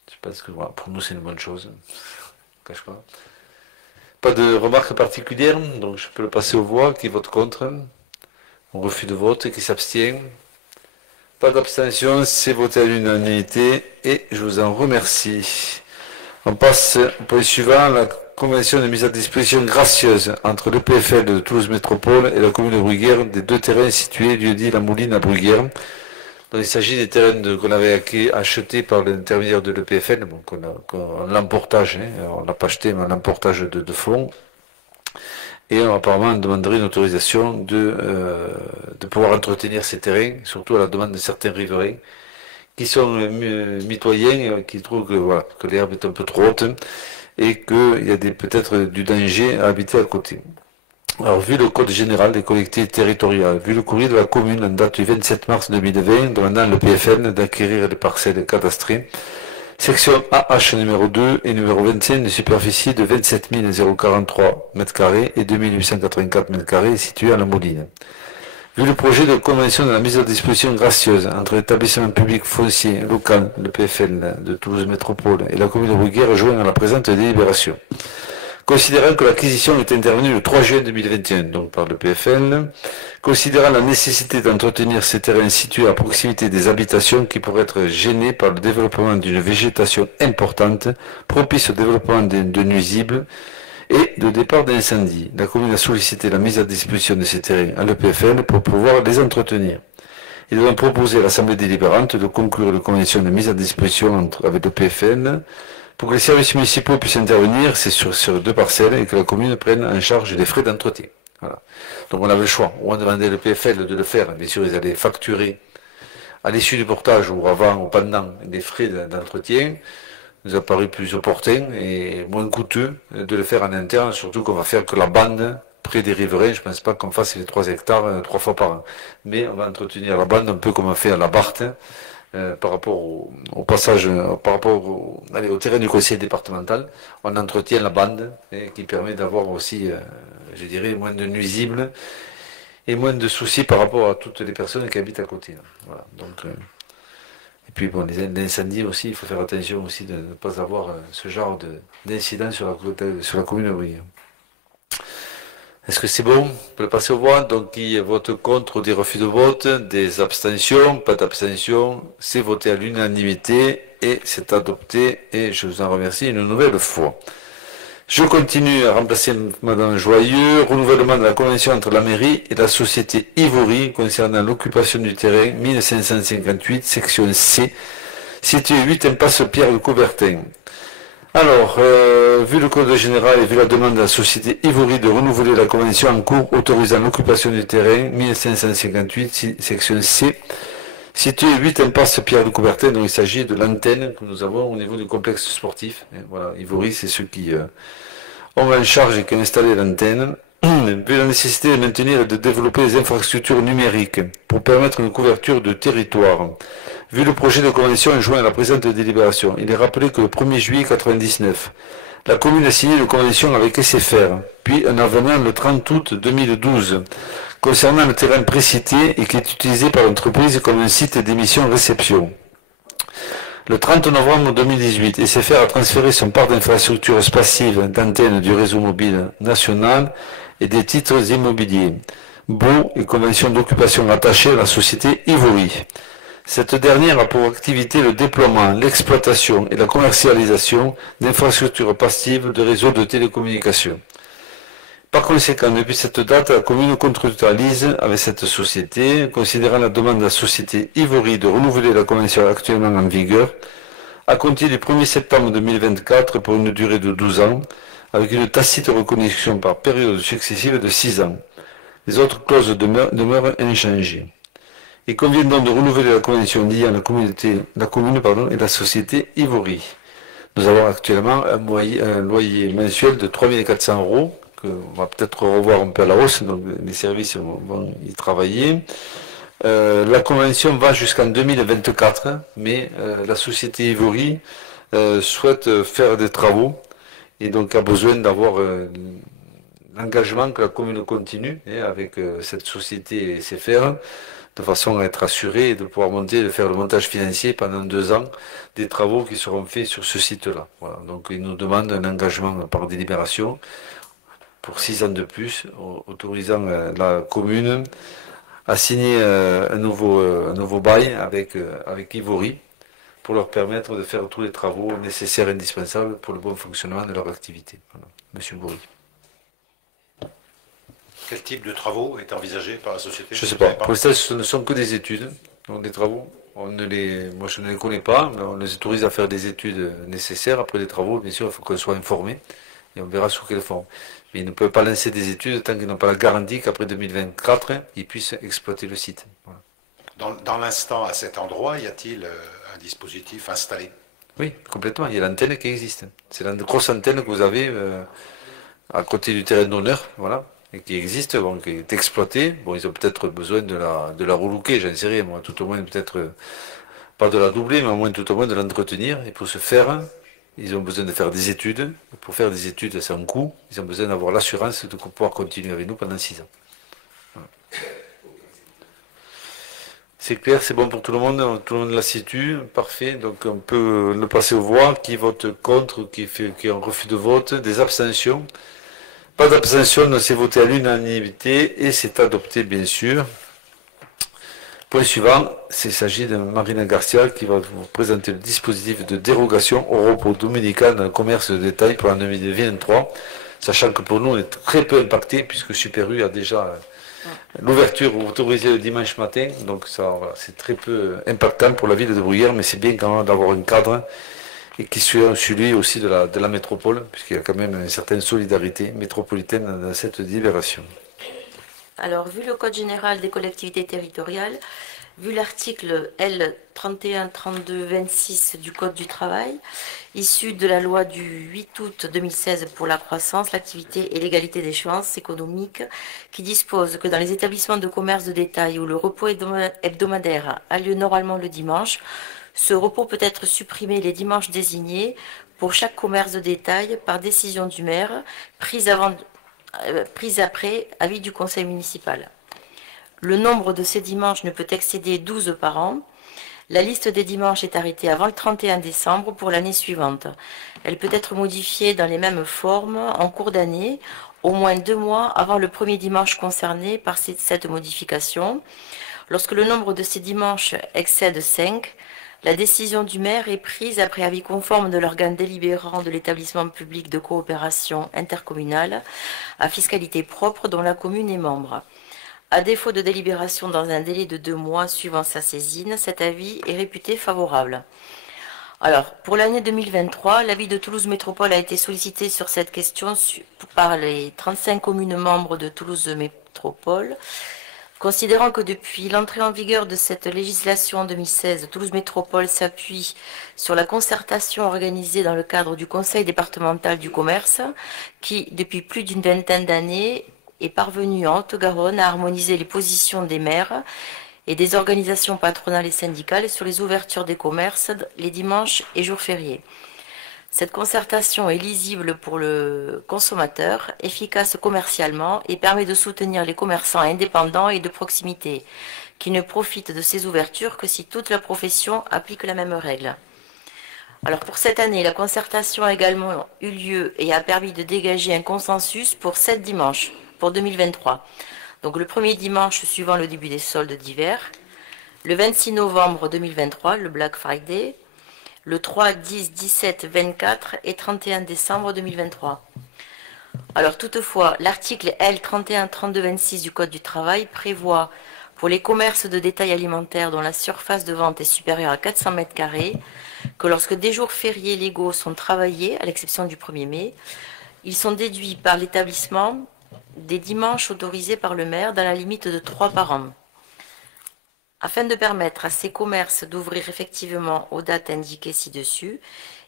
Je pense que voilà, pour nous c'est une bonne chose. Je cache pas. Pas de remarques particulières, donc je peux le passer aux voix. Qui vote contre? On refus de vote. Qui s'abstient? Pas d'abstention, c'est voté à l'unanimité et je vous en remercie. On passe au point suivant, la convention de mise à disposition gracieuse entre l'EPFL de Toulouse Métropole et la commune de Bruguière des deux terrains situés lieu-dit La Mouline à Bruguière. Donc il s'agit des terrains qu'on avait achetés par l'intermédiaire de l'EPFL, bon, l'emportage, on n'a pas acheté, mais l'emportage de fonds. Et apparemment on demanderait une autorisation de pouvoir entretenir ces terrains, surtout à la demande de certains riverains qui sont mitoyens, qui trouvent que l'herbe est un peu trop haute et qu'il y a peut-être du danger à habiter à côté. Alors, vu le Code général des collectivités territoriales, vu le courrier de la commune en date du 27 mars 2020, demandant le PFN d'acquérir les parcelles cadastrées, section AH numéro 2 et numéro 25 de superficie de 27 043 m² et 2884 m² situées à La Mouline. Vu le projet de convention de la mise à disposition gracieuse entre l'établissement public foncier local, le PFL de Toulouse Métropole, et la commune de Bruguière joint à la présente délibération. Considérant que l'acquisition est intervenue le 3 juin 2021, donc par le PFL, considérant la nécessité d'entretenir ces terrains situés à proximité des habitations qui pourraient être gênés par le développement d'une végétation importante, propice au développement de nuisibles, et de départ d'incendie. La commune a sollicité la mise à disposition de ces terrains à l'EPFL pour pouvoir les entretenir. Il va proposer à l'Assemblée délibérante de conclure une convention de mise à disposition avec le PFL pour que les services municipaux puissent intervenir, c'est sur 2 parcelles, et que la commune prenne en charge les frais d'entretien. Voilà. Donc on avait le choix. On demandait le PFL de le faire. Bien sûr, ils allaient facturer à l'issue du portage ou avant ou pendant des frais d'entretien. Nous a paru plus opportun et moins coûteux de le faire en interne, surtout qu'on va faire que la bande près des riverains. Je ne pense pas qu'on fasse les 3 hectares 3 fois par an. Mais on va entretenir la bande un peu comme on fait à la Barthe, par rapport au passage, par rapport au terrain du conseil départemental. On entretient la bande qui permet d'avoir aussi, je dirais, moins de nuisibles et moins de soucis par rapport à toutes les personnes qui habitent à côté. Voilà. Donc, et puis bon, les incendies aussi, il faut faire attention aussi de ne pas avoir ce genre d'incident sur la commune de Bruguière. Est-ce que c'est bon? On peut le passer au vote. Donc qui vote contre ou des refus de vote, des abstentions, pas d'abstention, c'est voté à l'unanimité et c'est adopté et je vous en remercie une nouvelle fois. Je continue à remplacer Madame Joyeux. Renouvellement de la convention entre la mairie et la société Ivory concernant l'occupation du terrain 1558, section C, situé 8 impasse Pierre de Coubertin. Alors, vu le code général et vu la demande de la société Ivory de renouveler la convention en cours autorisant l'occupation du terrain 1558, section C, situé 8 impasse Pierre de Coubertin, dont il s'agit de l'antenne que nous avons au niveau du complexe sportif. Et voilà, Ivory, c'est ceux qui ont en charge et qui ont installé l'antenne. Vu la nécessité de maintenir et de développer les infrastructures numériques pour permettre une couverture de territoire. Vu le projet de convention joint à la présente délibération, il est rappelé que le 1er juillet 1999, la commune a signé une convention avec SFR, puis un avenant le 30 août 2012, concernant le terrain précité et qui est utilisé par l'entreprise comme un site d'émission-réception. Le 30 novembre 2018, SFR a transféré son parc d'infrastructures passives d'antennes du réseau mobile national et des titres immobiliers, baux et conventions d'occupation attachées à la société Ivory. Cette dernière a pour activité le déploiement, l'exploitation et la commercialisation d'infrastructures passives de réseaux de télécommunications. Par conséquent, depuis cette date, la commune contractualise avec cette société, considérant la demande de la société Ivory de renouveler la convention actuellement en vigueur, à compter du 1er septembre 2024 pour une durée de 12 ans, avec une tacite reconnaissance par période successive de 6 ans. Les autres clauses demeurent inchangées. Il convient donc de renouveler la convention liant la commune et la société Ivory. Nous avons actuellement un loyer mensuel de 3 400 €, qu'on va peut-être revoir un peu à la hausse, donc les services vont y travailler. La convention va jusqu'en 2024, mais la société Ivory souhaite faire des travaux et donc a besoin d'avoir l'engagement que la commune continue avec cette société SFR, de façon à être assuré et de pouvoir de faire le montage financier pendant 2 ans des travaux qui seront faits sur ce site-là. Voilà. Donc ils nous demandent un engagement par délibération pour 6 ans de plus, autorisant la commune à signer un nouveau bail avec Ivory pour leur permettre de faire tous les travaux nécessaires et indispensables pour le bon fonctionnement de leur activité. Voilà. Monsieur Bourri. Quel type de travaux est envisagé par la société? Je ne sais pas. Pour l'instant, ce ne sont que des études. Donc des travaux, moi je ne les connais pas, mais on les autorise à faire des études nécessaires. Après les travaux, bien sûr, il faut qu'on soit informé et on verra sous quelle forme. Mais ils ne peuvent pas lancer des études tant qu'ils n'ont pas la garantie qu'après 2024, ils puissent exploiter le site. Voilà. Dans l'instant, à cet endroit, y a-t-il un dispositif installé? Oui, complètement. Il y a l'antenne qui existe. C'est la grosse antenne que vous avez à côté du terrain d'honneur, voilà, et qui existe, bon, qui est exploitée. Bon, ils ont peut-être besoin de la relooker, j'en sais rien, moi, tout au moins peut-être pas de la doubler, mais au moins tout au moins de l'entretenir. Et pour ce faire, ils ont besoin de faire des études. Pour faire des études, c'est un coût. Ils ont besoin d'avoir l'assurance de pouvoir continuer avec nous pendant 6 ans. Voilà. c'est clair, c'est bon pour tout le monde la situe, parfait. Donc on peut le passer aux voix. Qui vote contre, qui est en refus de vote, des abstentions. Pas d'abstention, c'est voté à l'unanimité et c'est adopté bien sûr. Point suivant, il s'agit de Marina Garcia qui va vous présenter le dispositif de dérogation au repos dominical dans le commerce de détail pour l'année 2023, sachant que pour nous on est très peu impacté puisque Super U a déjà l'ouverture autorisée le dimanche matin, donc ça voilà, c'est très peu impactant pour la ville de Bruyères, mais c'est bien quand même d'avoir un cadre et qui soit celui aussi de la métropole, puisqu'il y a quand même une certaine solidarité métropolitaine dans cette délibération. Alors, vu le Code général des collectivités territoriales, vu l'article L 3132-26 du Code du travail, issu de la loi du 8 août 2016 pour la croissance, l'activité et l'égalité des chances économiques, qui dispose que dans les établissements de commerce de détail où le repos hebdomadaire a lieu normalement le dimanche, ce repos peut être supprimé les dimanches désignés pour chaque commerce de détail par décision du maire, prise après avis du conseil municipal. Le nombre de ces dimanches ne peut excéder 12 par an. La liste des dimanches est arrêtée avant le 31 décembre pour l'année suivante. Elle peut être modifiée dans les mêmes formes en cours d'année, au moins 2 mois avant le premier dimanche concerné par cette modification. Lorsque le nombre de ces dimanches excède 5, la décision du maire est prise après avis conforme de l'organe délibérant de l'établissement public de coopération intercommunale à fiscalité propre dont la commune est membre. À défaut de délibération dans un délai de 2 mois suivant sa saisine, cet avis est réputé favorable. Alors, pour l'année 2023, l'avis de Toulouse Métropole a été sollicité sur cette question par les 35 communes membres de Toulouse Métropole. Considérant que depuis l'entrée en vigueur de cette législation en 2016, Toulouse Métropole s'appuie sur la concertation organisée dans le cadre du Conseil départemental du commerce, qui, depuis plus d'une vingtaine d'années, est parvenu en Haute-Garonne à harmoniser les positions des maires et des organisations patronales et syndicales sur les ouvertures des commerces les dimanches et jours fériés. Cette concertation est lisible pour le consommateur, efficace commercialement et permet de soutenir les commerçants indépendants et de proximité qui ne profitent de ces ouvertures que si toute la profession applique la même règle. Alors pour cette année, la concertation a également eu lieu et a permis de dégager un consensus pour 7 dimanches pour 2023. Donc le premier dimanche suivant le début des soldes d'hiver, le 26 novembre 2023, le Black Friday, le 3, 10, 17, 24 et 31 décembre 2023. Alors toutefois, l'article L 3132-26 du Code du travail prévoit pour les commerces de détail alimentaire dont la surface de vente est supérieure à 400 m², que lorsque des jours fériés légaux sont travaillés, à l'exception du 1er mai, ils sont déduits par l'établissement des dimanches autorisés par le maire dans la limite de 3 par an. Afin de permettre à ces commerces d'ouvrir effectivement aux dates indiquées ci-dessus,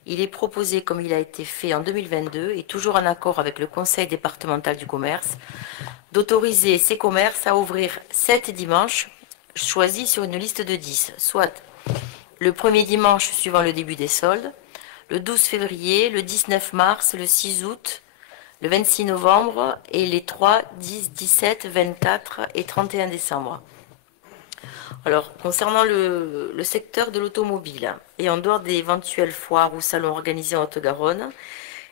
il est proposé, comme il a été fait en 2022 et toujours en accord avec le Conseil départemental du commerce, d'autoriser ces commerces à ouvrir 7 dimanches choisis sur une liste de 10, soit le premier dimanche suivant le début des soldes, le 12 février, le 19 mars, le 6 août, le 26 novembre et les 3, 10, 17, 24 et 31 décembre. Alors, concernant le secteur de l'automobile, et en dehors des éventuelles foires ou salons organisés en Haute-Garonne,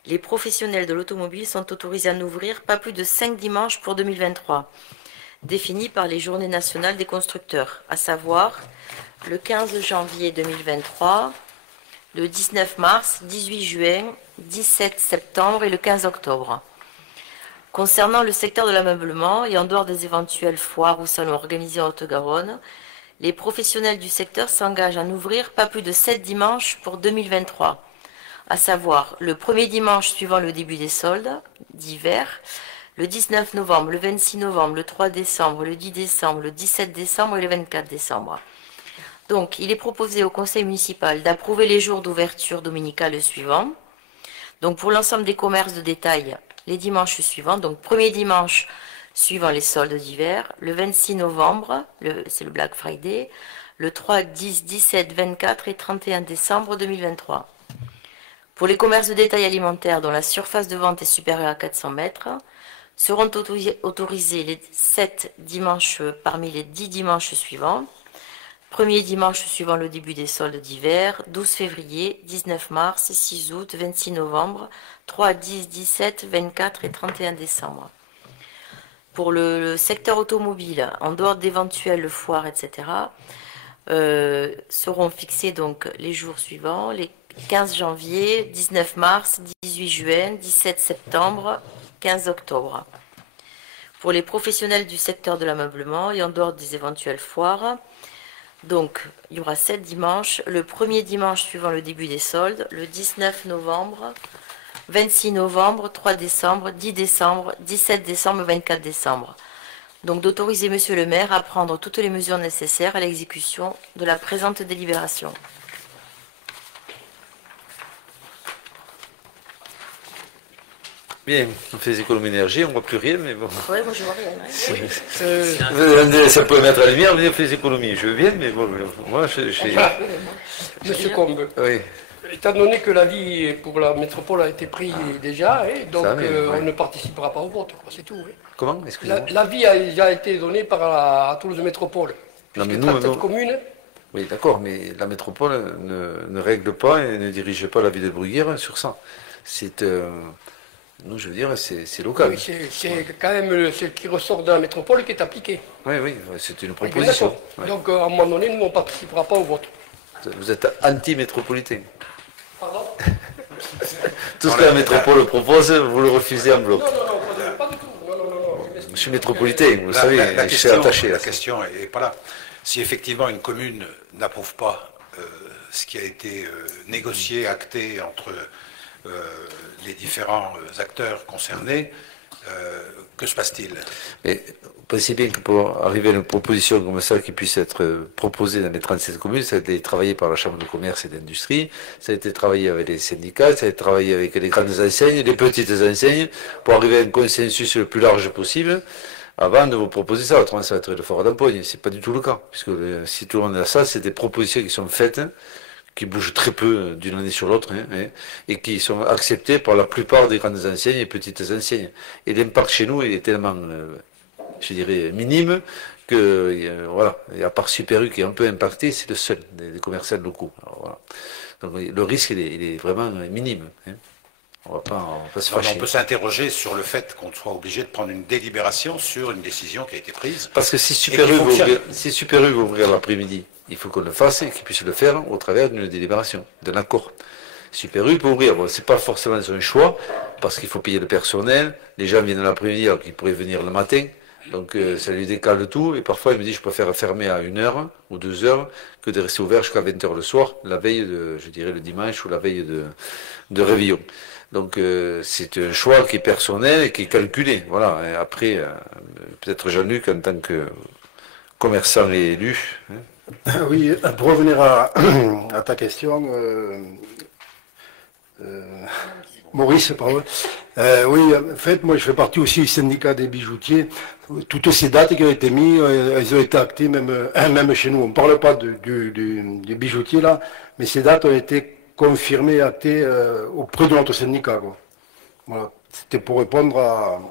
les professionnels de l'automobile sont autorisés à n'ouvrir pas plus de 5 dimanches pour 2023, définis par les Journées nationales des constructeurs, à savoir le 15 janvier 2023, le 19 mars, 18 juin, 17 septembre et le 15 octobre. Concernant le secteur de l'ameublement, et en dehors des éventuelles foires ou salons organisés en Haute-Garonne, les professionnels du secteur s'engagent à n'ouvrir pas plus de 7 dimanches pour 2023, à savoir le premier dimanche suivant le début des soldes d'hiver, le 19 novembre, le 26 novembre, le 3 décembre, le 10 décembre, le 17 décembre et le 24 décembre. Donc, il est proposé au conseil municipal d'approuver les jours d'ouverture dominicale suivants. Donc, pour l'ensemble des commerces de détail, les dimanches suivants, donc premier dimanche suivant les soldes d'hiver, le 26 novembre, c'est le Black Friday, le 3, 10, 17, 24 et 31 décembre 2023. Pour les commerces de détail alimentaire dont la surface de vente est supérieure à 400 mètres, seront autorisés les 7 dimanches parmi les 10 dimanches suivants. Premier dimanche suivant le début des soldes d'hiver, 12 février, 19 mars, 6 août, 26 novembre, 3, 10, 17, 24 et 31 décembre. Pour le secteur automobile, en dehors d'éventuelles foires, etc., seront fixés donc les jours suivants, les 15 janvier, 19 mars, 18 juin, 17 septembre, 15 octobre. Pour les professionnels du secteur de l'ameublement et en dehors des éventuelles foires, donc il y aura 7 dimanches, le premier dimanche suivant le début des soldes, le 19 novembre, 26 novembre, 3 décembre, 10 décembre, 17 décembre, 24 décembre. Donc d'autoriser Monsieur le maire à prendre toutes les mesures nécessaires à l'exécution de la présente délibération. Bien, on fait des économies d'énergie, on ne voit plus rien, mais bon. Oui, moi je vois rien. Ça peut mettre à la lumière, mais on fait des économies. Je veux bien, mais bon, moi je... Monsieur Combe, Oui. étant donné que l'avis pour la métropole a été pris déjà, donc on ne participera pas au vote, c'est tout. Comment? Excusez-moi. L'avis a déjà été donné par la Toulouse Métropole. Non, mais nous, commune. Oui, d'accord, mais la métropole ne règle pas et ne dirige pas la ville de Bruguière sur ça. C'est... Nous, je veux dire, c'est local. Oui, c'est quand même ce qui ressort de la métropole qui est appliqué. Oui, oui, c'est une proposition. Ouais. Donc, à un moment donné, nous, on ne participera pas au vote. Vous êtes anti-métropolitain. Pardon? Tout ce que la métropole propose, vous le refusez en bloc. Non, pas du tout. Non. Je suis métropolitain, vous savez, je suis attaché à ça. La question n'est pas là. Si effectivement une commune n'approuve pas ce qui a été négocié, acté entre les différents acteurs concernés, que se passe-t-il? Mais vous pensez bien que pour arriver à une proposition comme ça qui puisse être proposée dans les 37 communes, ça a été travaillé par la Chambre de commerce et d'industrie, ça a été travaillé avec les syndicats, ça a été travaillé avec les grandes enseignes, les petites enseignes, pour arriver à un consensus le plus large possible, avant de vous proposer ça. Autrement, ça va être le fort d'empoigne. C'est pas du tout le cas, puisque si tout le monde a ça, c'est des propositions qui sont faites, qui bougent très peu d'une année sur l'autre, et qui sont acceptées par la plupart des grandes enseignes et petites enseignes. Et l'impact chez nous est tellement, je dirais, minime, que, voilà, et à part Super U qui est un peu impacté, c'est le seul des commerçants locaux. Alors, voilà. Donc le risque, il est vraiment minime. On va pas se fâcher. On peut s'interroger sur le fait qu'on soit obligé de prendre une délibération sur une décision qui a été prise. Parce que si Super U veut ouvrir l'après-midi, il faut qu'on le fasse et qu'il puisse le faire au travers d'une délibération, d'un accord. Super U peut ouvrir, bon, c'est pas forcément un choix, parce qu'il faut payer le personnel, les gens viennent l'après-midi alors qu'ils pourraient venir le matin, donc ça lui décale tout, et parfois il me dit je préfère fermer à 1h ou 2h que de rester ouvert jusqu'à 20h le soir, la veille de, je dirais le dimanche ou la veille de réveillon. Donc c'est un choix qui est personnel et qui est calculé, voilà. Et après, peut-être Jean-Luc en tant que commerçant et élu. Oui, pour revenir à ta question, Maurice, pardon. Oui, en fait, moi je fais partie aussi du syndicat des bijoutiers. Toutes ces dates qui ont été mises, elles ont été actées même chez nous. On ne parle pas du bijoutier là, mais ces dates ont été confirmées, actées auprès de notre syndicat, quoi. Voilà. C'était pour répondre à...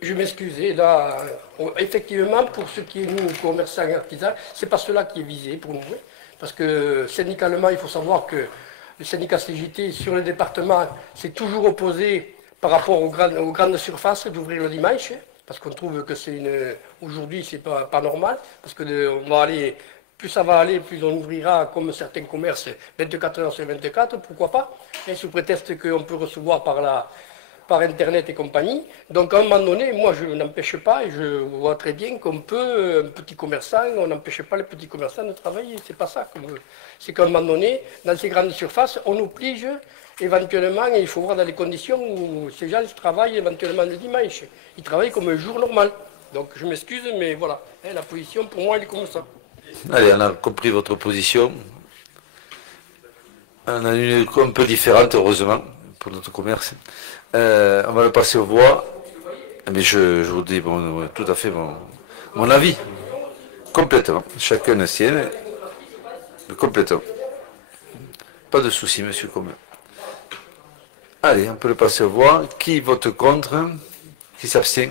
Je m'excuse, là, effectivement, pour ce qui est nous, commerçants et artisans, c'est pas cela qui est visé pour nous. Parce que syndicalement, il faut savoir que le syndicat CGT sur le département s'est toujours opposé par rapport aux grandes surfaces d'ouvrir le dimanche, parce qu'on trouve que c'est aujourd'hui c'est pas normal, parce que on va aller, plus ça va aller, plus on ouvrira comme certains commerces 24 heures sur 24, pourquoi pas, et sous prétexte qu'on peut recevoir par Internet et compagnie. Donc à un moment donné, moi je n'empêche pas, et je vois très bien qu'on peut, un petit commerçant, on n'empêche pas les petits commerçants de travailler, c'est pas ça qu'on veut. C'est qu'à un moment donné, dans ces grandes surfaces, on oblige éventuellement, et il faut voir dans les conditions où ces gens travaillent éventuellement le dimanche. Ils travaillent comme un jour normal. Donc je m'excuse, mais voilà, la position pour moi elle est comme ça. Allez, on a compris votre position. On a une un peu différente, heureusement, pour notre commerce. On va le passer aux voix. Mais je vous dis tout à fait mon avis. Complètement. Chacun le sien. Complètement. Pas de souci, monsieur Commun. Allez, on peut le passer aux voix. Qui vote contre? Qui s'abstient?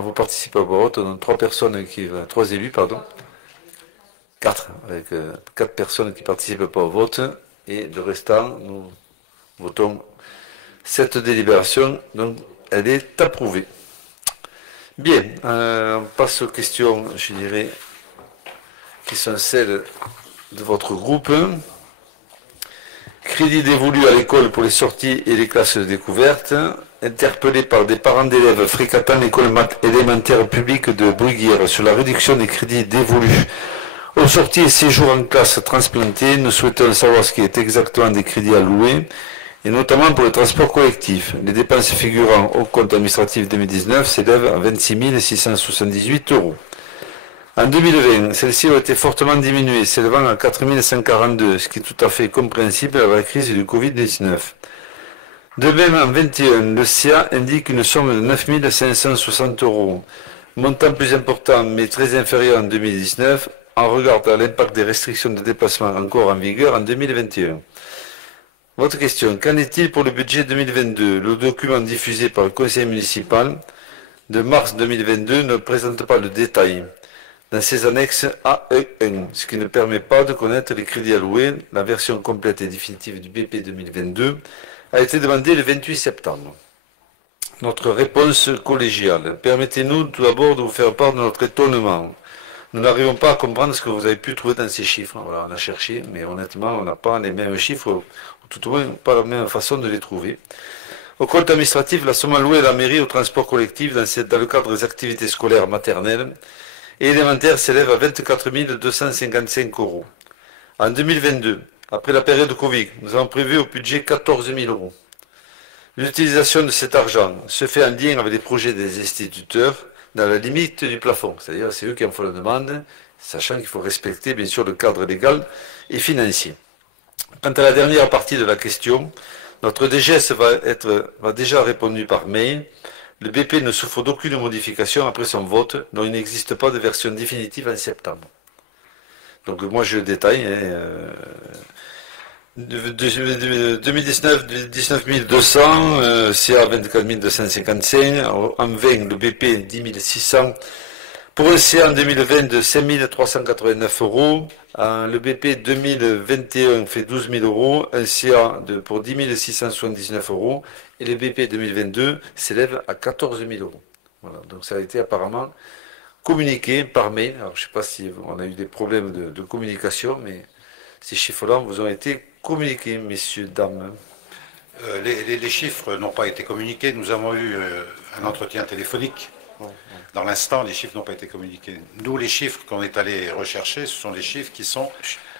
vous participez au vote. On a 3 élus, pardon. 4, avec 4 personnes qui participent pas au vote. Et le restant, nous votons cette délibération. Donc, elle est approuvée. Bien, on passe aux questions, je dirais, qui sont celles de votre groupe. Crédit dévolu à l'école pour les sorties et les classes de découverte. Interpellé par des parents d'élèves fréquentant l'école élémentaire publique de Bruguière sur la réduction des crédits dévolus aux sorties et séjours en classe transplantées, nous souhaitons savoir ce qui est exactement des crédits alloués, et notamment pour le transport collectif. Les dépenses figurant au compte administratif 2019 s'élèvent à 26 678 €. En 2020, celles-ci ont été fortement diminuées, s'élevant à 4 142, ce qui est tout à fait compréhensible avec la crise du Covid-19. De même, en 2021, le CA indique une somme de 9 560 €, montant plus important mais très inférieur en 2019, en regard à l'impact des restrictions de déplacement encore en vigueur en 2021. Votre question, qu'en est-il pour le budget 2022? Le document diffusé par le conseil municipal de mars 2022 ne présente pas le détail dans ses annexes A1, ce qui ne permet pas de connaître les crédits alloués. La version complète et définitive du BP 2022 a été demandée le 28 septembre. Notre réponse collégiale. Permettez-nous tout d'abord de vous faire part de notre étonnement. Nous n'arrivons pas à comprendre ce que vous avez pu trouver dans ces chiffres. Voilà, on a cherché, mais honnêtement, on n'a pas les mêmes chiffres, ou tout au moins pas la même façon de les trouver. Au compte administratif, la somme allouée à la mairie au transport collectif dans le cadre des activités scolaires maternelles et élémentaires s'élève à 24 255 €. En 2022, après la période de Covid, nous avons prévu au budget 14 000 €. L'utilisation de cet argent se fait en lien avec les projets des instituteurs dans la limite du plafond, c'est-à-dire c'est eux qui en font la demande, sachant qu'il faut respecter bien sûr le cadre légal et financier. Quant à la dernière partie de la question, notre DGS va déjà répondu par mail. Le BP ne souffre d'aucune modification après son vote, dont il n'existe pas de version définitive en septembre. Donc moi je le détaille. 2019, 19 200, CA 24 255, en 20 le BP 10 600, pour un CA en 2020 de 5 389 €, le BP 2021 fait 12 000 €, un CA pour 10 679 €, et le BP 2022 s'élève à 14 000 €. Voilà, donc ça a été apparemment communiqué par mail. Alors je ne sais pas si on a eu des problèmes de communication, mais ces chiffres-là vous ont été communiqués, messieurs, dames. Les chiffres n'ont pas été communiqués. Nous avons eu un entretien téléphonique. Dans l'instant, les chiffres n'ont pas été communiqués. Nous, les chiffres qu'on est allé rechercher, ce sont des chiffres qui sont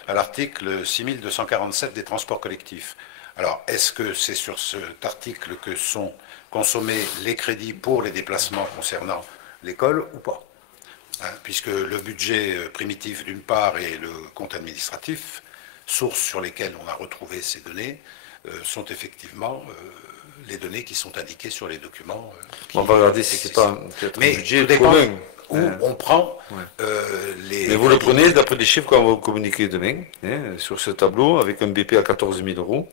à l'article 6247 des transports collectifs. Alors, est-ce que c'est sur cet article que sont consommés les crédits pour les déplacements concernant l'école ou pas? Puisque le budget primitif d'une part et le compte administratif, sources sur lesquelles on a retrouvé ces données, sont effectivement les données qui sont indiquées sur les documents. On va regarder si c'est pas un budget commun. Où on prend les... Mais vous le prenez d'après les chiffres qu'on va vous communiquer demain, sur ce tableau, avec un BP à 14 000 €,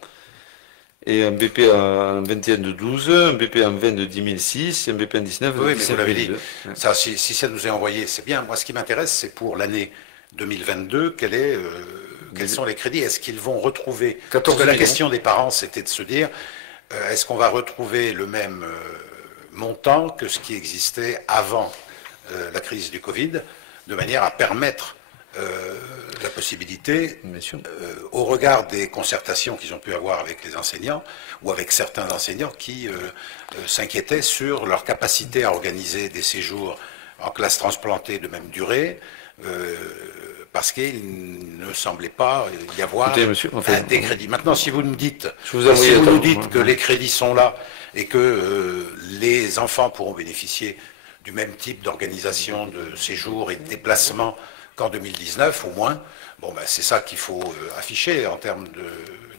et un BP en 21 de 12, un BP en 20 de 10 600, et un BP en 19 de 17 000. Ça, si ça nous est envoyé, c'est bien. Moi, ce qui m'intéresse, c'est pour l'année 2022, quels sont les crédits? Est-ce qu'ils vont retrouver... Parce que la question des parents, c'était de se dire, est-ce qu'on va retrouver le même montant que ce qui existait avant la crise du Covid, de manière à permettre la possibilité, au regard des concertations qu'ils ont pu avoir avec les enseignants, ou avec certains enseignants qui s'inquiétaient sur leur capacité à organiser des séjours en classe transplantée de même durée, parce qu'il ne semblait pas y avoir des crédits. Maintenant, si vous nous dites, que les crédits sont là et que les enfants pourront bénéficier du même type d'organisation de séjour et de déplacement qu'en 2019 au moins, bon, ben, c'est ça qu'il faut afficher en termes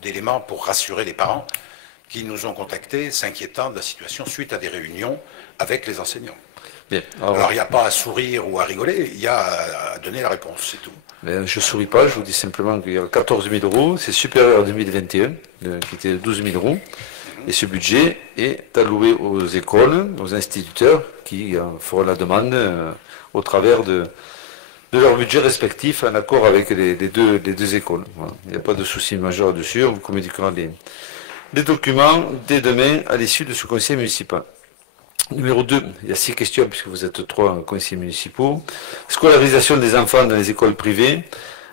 d'éléments pour rassurer les parents qui nous ont contactés s'inquiétant de la situation suite à des réunions avec les enseignants. Bien, alors il n'y a pas à sourire ou à rigoler, il y a à donner la réponse, c'est tout. Mais je ne souris pas, je vous dis simplement qu'il y a 14 000 €, c'est supérieur à 2021, qui était 12 000 €. Et ce budget est alloué aux écoles, aux instituteurs qui feront la demande au travers de leur budget respectif en accord avec les deux écoles. Voilà. Il n'y a pas de souci majeur dessus. On vous communiquera les documents dès demain à l'issue de ce conseil municipal. Numéro 2, il y a 6 questions puisque vous êtes 3 conseillers municipaux. Scolarisation des enfants dans les écoles privées.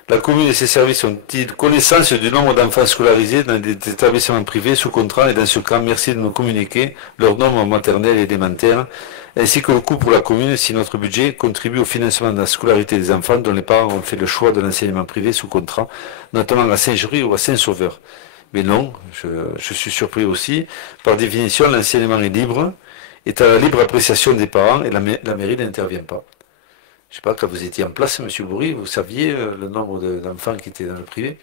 La commune et ses services ont-ils connaissance du nombre d'enfants scolarisés dans des établissements privés sous contrat? Et dans ce cas, merci de nous communiquer leur nombre maternel et élémentaire, ainsi que le coût pour la commune si notre budget contribue au financement de la scolarité des enfants dont les parents ont fait le choix de l'enseignement privé sous contrat, notamment à Saint-Jury ou à Saint-Sauveur. Mais non, je suis surpris aussi. Par définition, l'enseignement est libre, est à la libre appréciation des parents et la mairie n'intervient pas. Je ne sais pas, quand vous étiez en place, M. Bourri, vous saviez le nombre d'enfants qui étaient dans le privé?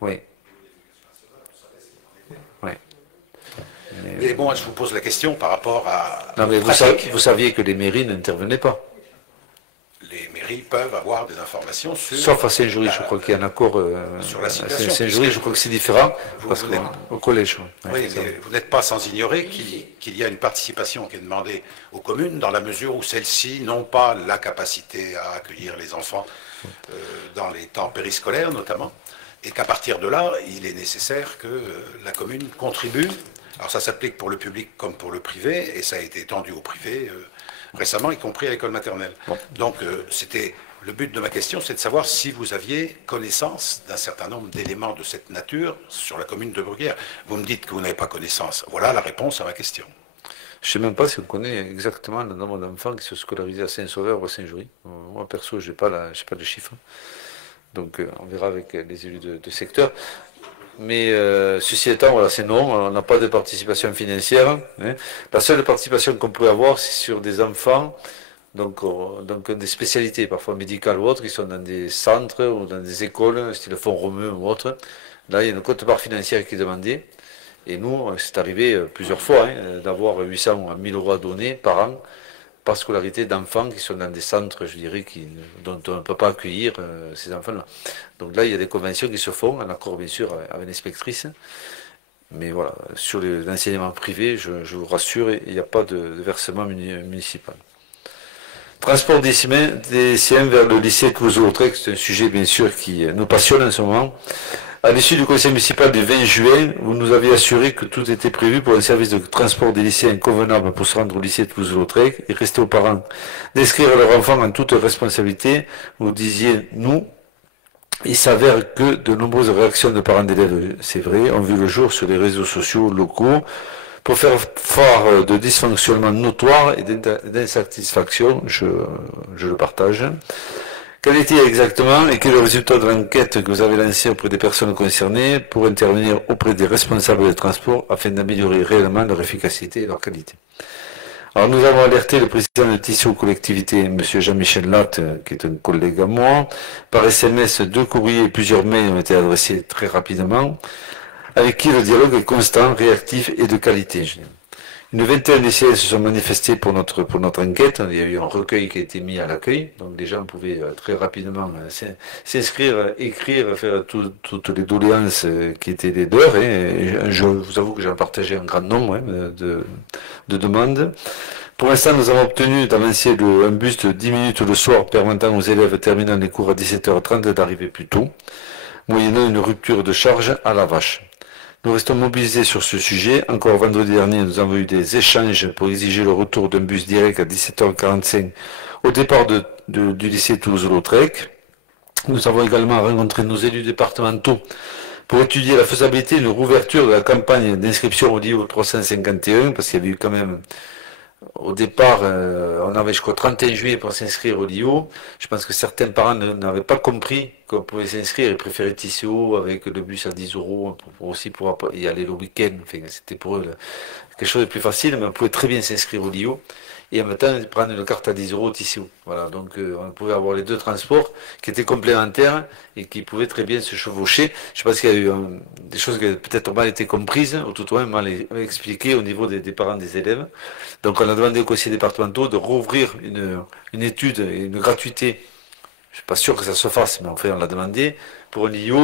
Oui. Oui. Mais bon, je vous pose la question par rapport à... Non, mais vous saviez que les mairies n'intervenaient pas. Les mairies peuvent avoir des informations sur... Sauf à Saint-Jury, je crois qu'il y a un accord... sur la situation. Saint-Jury, je crois que c'est différent, parce qu'au collège... Oui, mais vous n'êtes pas sans ignorer qu'il y a une participation qui est demandée aux communes, dans la mesure où celles-ci n'ont pas la capacité à accueillir les enfants dans les temps périscolaires, notamment, et qu'à partir de là, il est nécessaire que la commune contribue. Alors ça s'applique pour le public comme pour le privé, et ça a été étendu au privé récemment, y compris à l'école maternelle. Bon. Donc, le but de ma question, c'est de savoir si vous aviez connaissance d'un certain nombre d'éléments de cette nature sur la commune de Bruguière. Vous me dites que vous n'avez pas connaissance. Voilà la réponse à ma question. Je ne sais même pas si on connaît exactement le nombre d'enfants qui sont scolarisés à Saint-Sauveur ou à Saint-Jury. Moi, perso, je n'ai pas le chiffre. Donc, on verra avec les élus de secteur. Mais ceci étant, voilà, c'est non, on n'a pas de participation financière. Hein. La seule participation qu'on peut avoir, c'est sur des enfants, donc des spécialités, parfois médicales ou autres, qui sont dans des centres ou dans des écoles, style Fonds Romeu ou autre. Là, il y a une quote-part financière qui est demandée. Et nous, c'est arrivé plusieurs fois d'avoir 800 ou 1000 euros à donner par an par scolarité d'enfants qui sont dans des centres, je dirais, dont on ne peut pas accueillir ces enfants-là. Donc là, il y a des conventions qui se font, en accord bien sûr avec l'inspectrice. Mais voilà, sur l'enseignement privé, je vous rassure, il n'y a pas de versement municipal. Transport des lycéens vers le lycée Toulouse-Lautrec, c'est un sujet bien sûr qui nous passionne en ce moment. À l'issue du conseil municipal du 20 juin, vous nous aviez assuré que tout était prévu pour un service de transport des lycéens convenable pour se rendre au lycée Toulouse-Lautrec et rester aux parents d'inscrire leurs enfants en toute responsabilité. Vous disiez, nous, il s'avère que de nombreuses réactions de parents d'élèves, c'est vrai, ont vu le jour sur les réseaux sociaux locaux pour faire part de dysfonctionnements notoires et d'insatisfaction, je le partage. Quel était exactement et quel est le résultat de l'enquête que vous avez lancée auprès des personnes concernées pour intervenir auprès des responsables des transports afin d'améliorer réellement leur efficacité et leur qualité? Alors nous avons alerté le président de Tissot Collectivité, M. Jean-Michel Latte, qui est un collègue à moi. Par SMS, 2 courriers et plusieurs mails ont été adressés très rapidement, avec qui le dialogue est constant, réactif et de qualité. Une vingtaine d'essais se sont manifestés pour notre enquête. Il y a eu un recueil qui a été mis à l'accueil. Donc les gens pouvaient très rapidement s'inscrire, écrire, faire toutes les doléances qui étaient les leurs. Et je vous avoue que j'ai partagé un grand nombre de demandes. Pour l'instant, nous avons obtenu d'avancer un bus de 10 minutes le soir permettant aux élèves terminant les cours à 17h30 d'arriver plus tôt, moyennant une rupture de charge à la vache. Nous restons mobilisés sur ce sujet. Encore vendredi dernier, nous avons eu des échanges pour exiger le retour d'un bus direct à 17h45 au départ du lycée Toulouse-Lautrec. Nous avons également rencontré nos élus départementaux pour étudier la faisabilité d'une rouverture de la campagne d'inscription au LIO 351, parce qu'il y avait eu quand même... Au départ, on avait jusqu'au 31 juillet pour s'inscrire au LIO. Je pense que certains parents n'avaient pas compris qu'on pouvait s'inscrire. Ils préféraient Tissot avec le bus à 10 euros pour aussi pouvoir y aller le week-end. Enfin, c'était pour eux quelque chose de plus facile, mais on pouvait très bien s'inscrire au LIO et en même temps prendre une carte à 10 euros au Tissot. Voilà, donc on pouvait avoir les deux transports qui étaient complémentaires et qui pouvaient très bien se chevaucher. Je pense qu'il y a eu des choses qui ont peut-être mal été comprises, ou tout au moins mal expliquées au niveau des parents des élèves. Donc on a demandé aux conseillers départementaux de rouvrir une étude et une gratuité. Je ne suis pas sûr que ça se fasse, mais enfin on l'a demandé, pour l'IO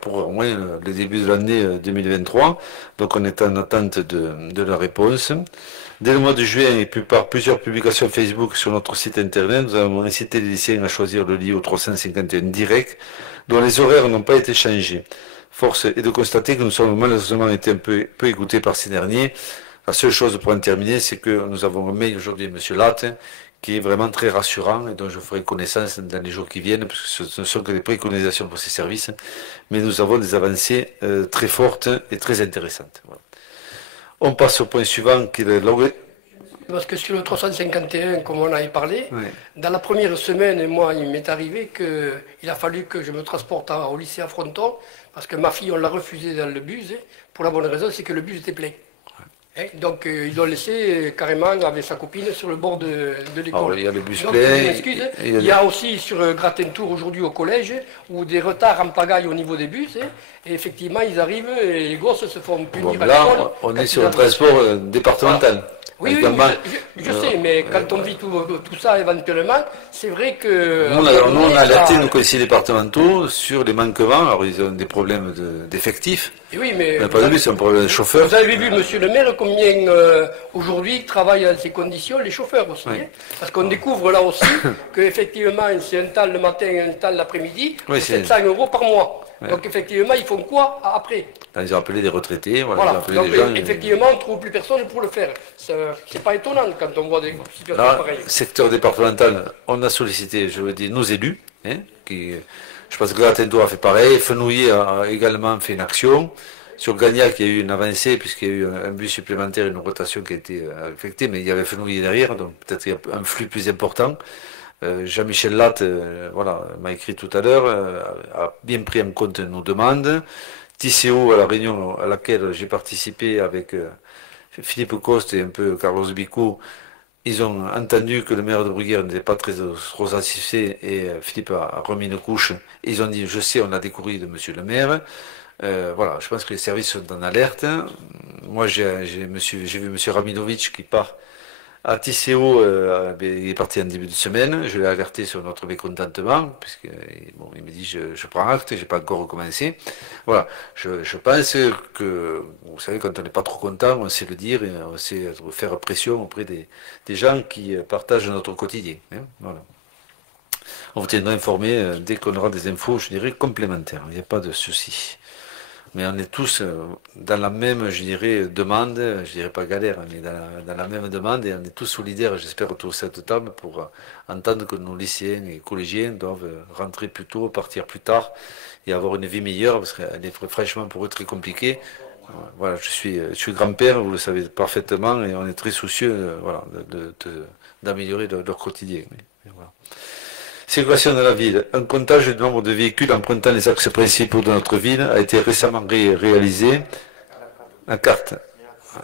pour au moins le début de l'année 2023. Donc on est en attente de la réponse. Dès le mois de juin, et puis par plusieurs publications Facebook sur notre site internet, nous avons incité les lycéens à choisir le LIO 351 direct, dont les horaires n'ont pas été changés. Force est de constater que nous sommes malheureusement été un peu écoutés par ces derniers. La seule chose pour en terminer, c'est que nous avons un mail aujourd'hui de M. Latte, qui est vraiment très rassurant et dont je ferai connaissance dans les jours qui viennent, parce que ce ne sont que des préconisations pour ces services, mais nous avons des avancées très fortes et très intéressantes. Voilà. On passe au point suivant, qui est Parce que sur le 351, comme on avait parlé, oui. Dans la première semaine, moi, il m'est arrivé qu'il a fallu que je me transporte au lycée à Fronton, parce que ma fille, on l'a refusée dans le bus, pour la bonne raison, c'est que le bus était plein. Donc ils l'ont laissé carrément avec sa copine sur le bord de l'école. Il y a le bus donc, plein. Il y a aussi sur Gratentour aujourd'hui au collège, où des retards en pagaille au niveau des bus, et effectivement ils arrivent et les gosses se font punir à l'école. Là, on est sur le transport départemental. Voilà. Oui, je sais, mais quand on vit tout ça éventuellement, c'est vrai que... Nous, on a alerté nos conseillers départementaux sur les manquements. Alors, ils ont des problèmes d'effectifs. Oui, mais... c'est un problème de chauffeur. Vous avez vu, monsieur le maire, combien aujourd'hui travaillent dans ces conditions les chauffeurs aussi. Oui. Parce qu'on découvre là aussi qu'effectivement, c'est un temps le matin et un temps l'après-midi, oui, 700 € par mois. Ouais. Donc effectivement, ils font quoi après? Ils ont appelé des retraités. Voilà. Donc des gens, effectivement, on ne trouve plus personne pour le faire. C'est pas étonnant quand on voit des situations pareilles. Secteur départemental, on a sollicité, je veux dire, nos élus, je pense que Gratentour a fait pareil, Fenouillet a également fait une action. Sur Gagnac, il y a eu une avancée, puisqu'il y a eu un bus supplémentaire, une rotation qui a été affectée, mais il y avait Fenouillet derrière, donc peut-être qu'il y a un flux plus important. Jean-Michel Latte m'a écrit tout à l'heure, a bien pris en compte nos demandes. TCO, à la réunion à laquelle j'ai participé avec Philippe Coste et un peu Carlos Bicot, ils ont entendu que le maire de Bruguière n'était pas très satisfait et Philippe a remis une couche. Ils ont dit, je sais, on a des courriers de monsieur le maire. Voilà, je pense que les services sont en alerte. Moi, j'ai vu monsieur Rabinovitch qui part à TCO, il est parti en début de semaine. Je l'ai alerté sur notre mécontentement, puisque il me dit je prends acte, j'ai pas encore recommencé. Voilà, je pense que, vous savez, quand on n'est pas trop content, on sait le dire et on sait faire pression auprès des gens qui partagent notre quotidien. Voilà. On vous tiendra informé dès qu'on aura des infos, je dirais, complémentaires. Il n'y a pas de souci. Mais on est tous dans la même, je dirais, demande, je dirais pas galère, mais dans la même demande, et on est tous solidaires, j'espère, autour de cette table pour entendre que nos lycéens et collégiens doivent rentrer plus tôt, partir plus tard, et avoir une vie meilleure, parce qu'elle est franchement pour eux très compliquée. Voilà, je suis grand-père, vous le savez parfaitement, et on est très soucieux d'améliorer leur quotidien. Voilà. Circulation de la ville. Un comptage du nombre de véhicules empruntant les axes principaux de notre ville a été récemment réalisé. La carte.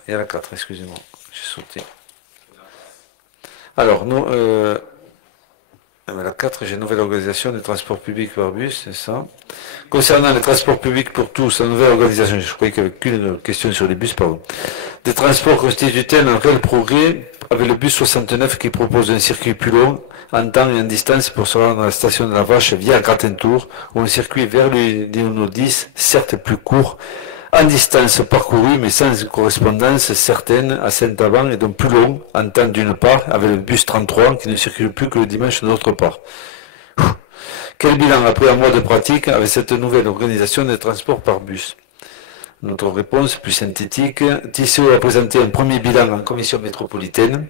Il y a la carte, excusez-moi. J'ai sauté. Alors, nous, la 4, j'ai une nouvelle organisation des transports publics par bus, c'est ça. Concernant les transports publics pour tous, la nouvelle organisation, je croyais qu'il n'y avait qu'une question sur les bus, pardon. Des transports constituent-elles un réel progrès avec le bus 69 qui propose un circuit plus long en temps et en distance pour se rendre à la station de la Vache via Gratentour, ou un circuit vers le 10, certes plus court, en distance parcourue, mais sans correspondance certaine à Saint-Aban, et donc plus long en temps d'une part, avec le bus 33 qui ne circule plus que le dimanche d'autre part. Quel bilan après un mois de pratique avec cette nouvelle organisation des transports par bus? Notre réponse plus synthétique, TCO a présenté un premier bilan en commission métropolitaine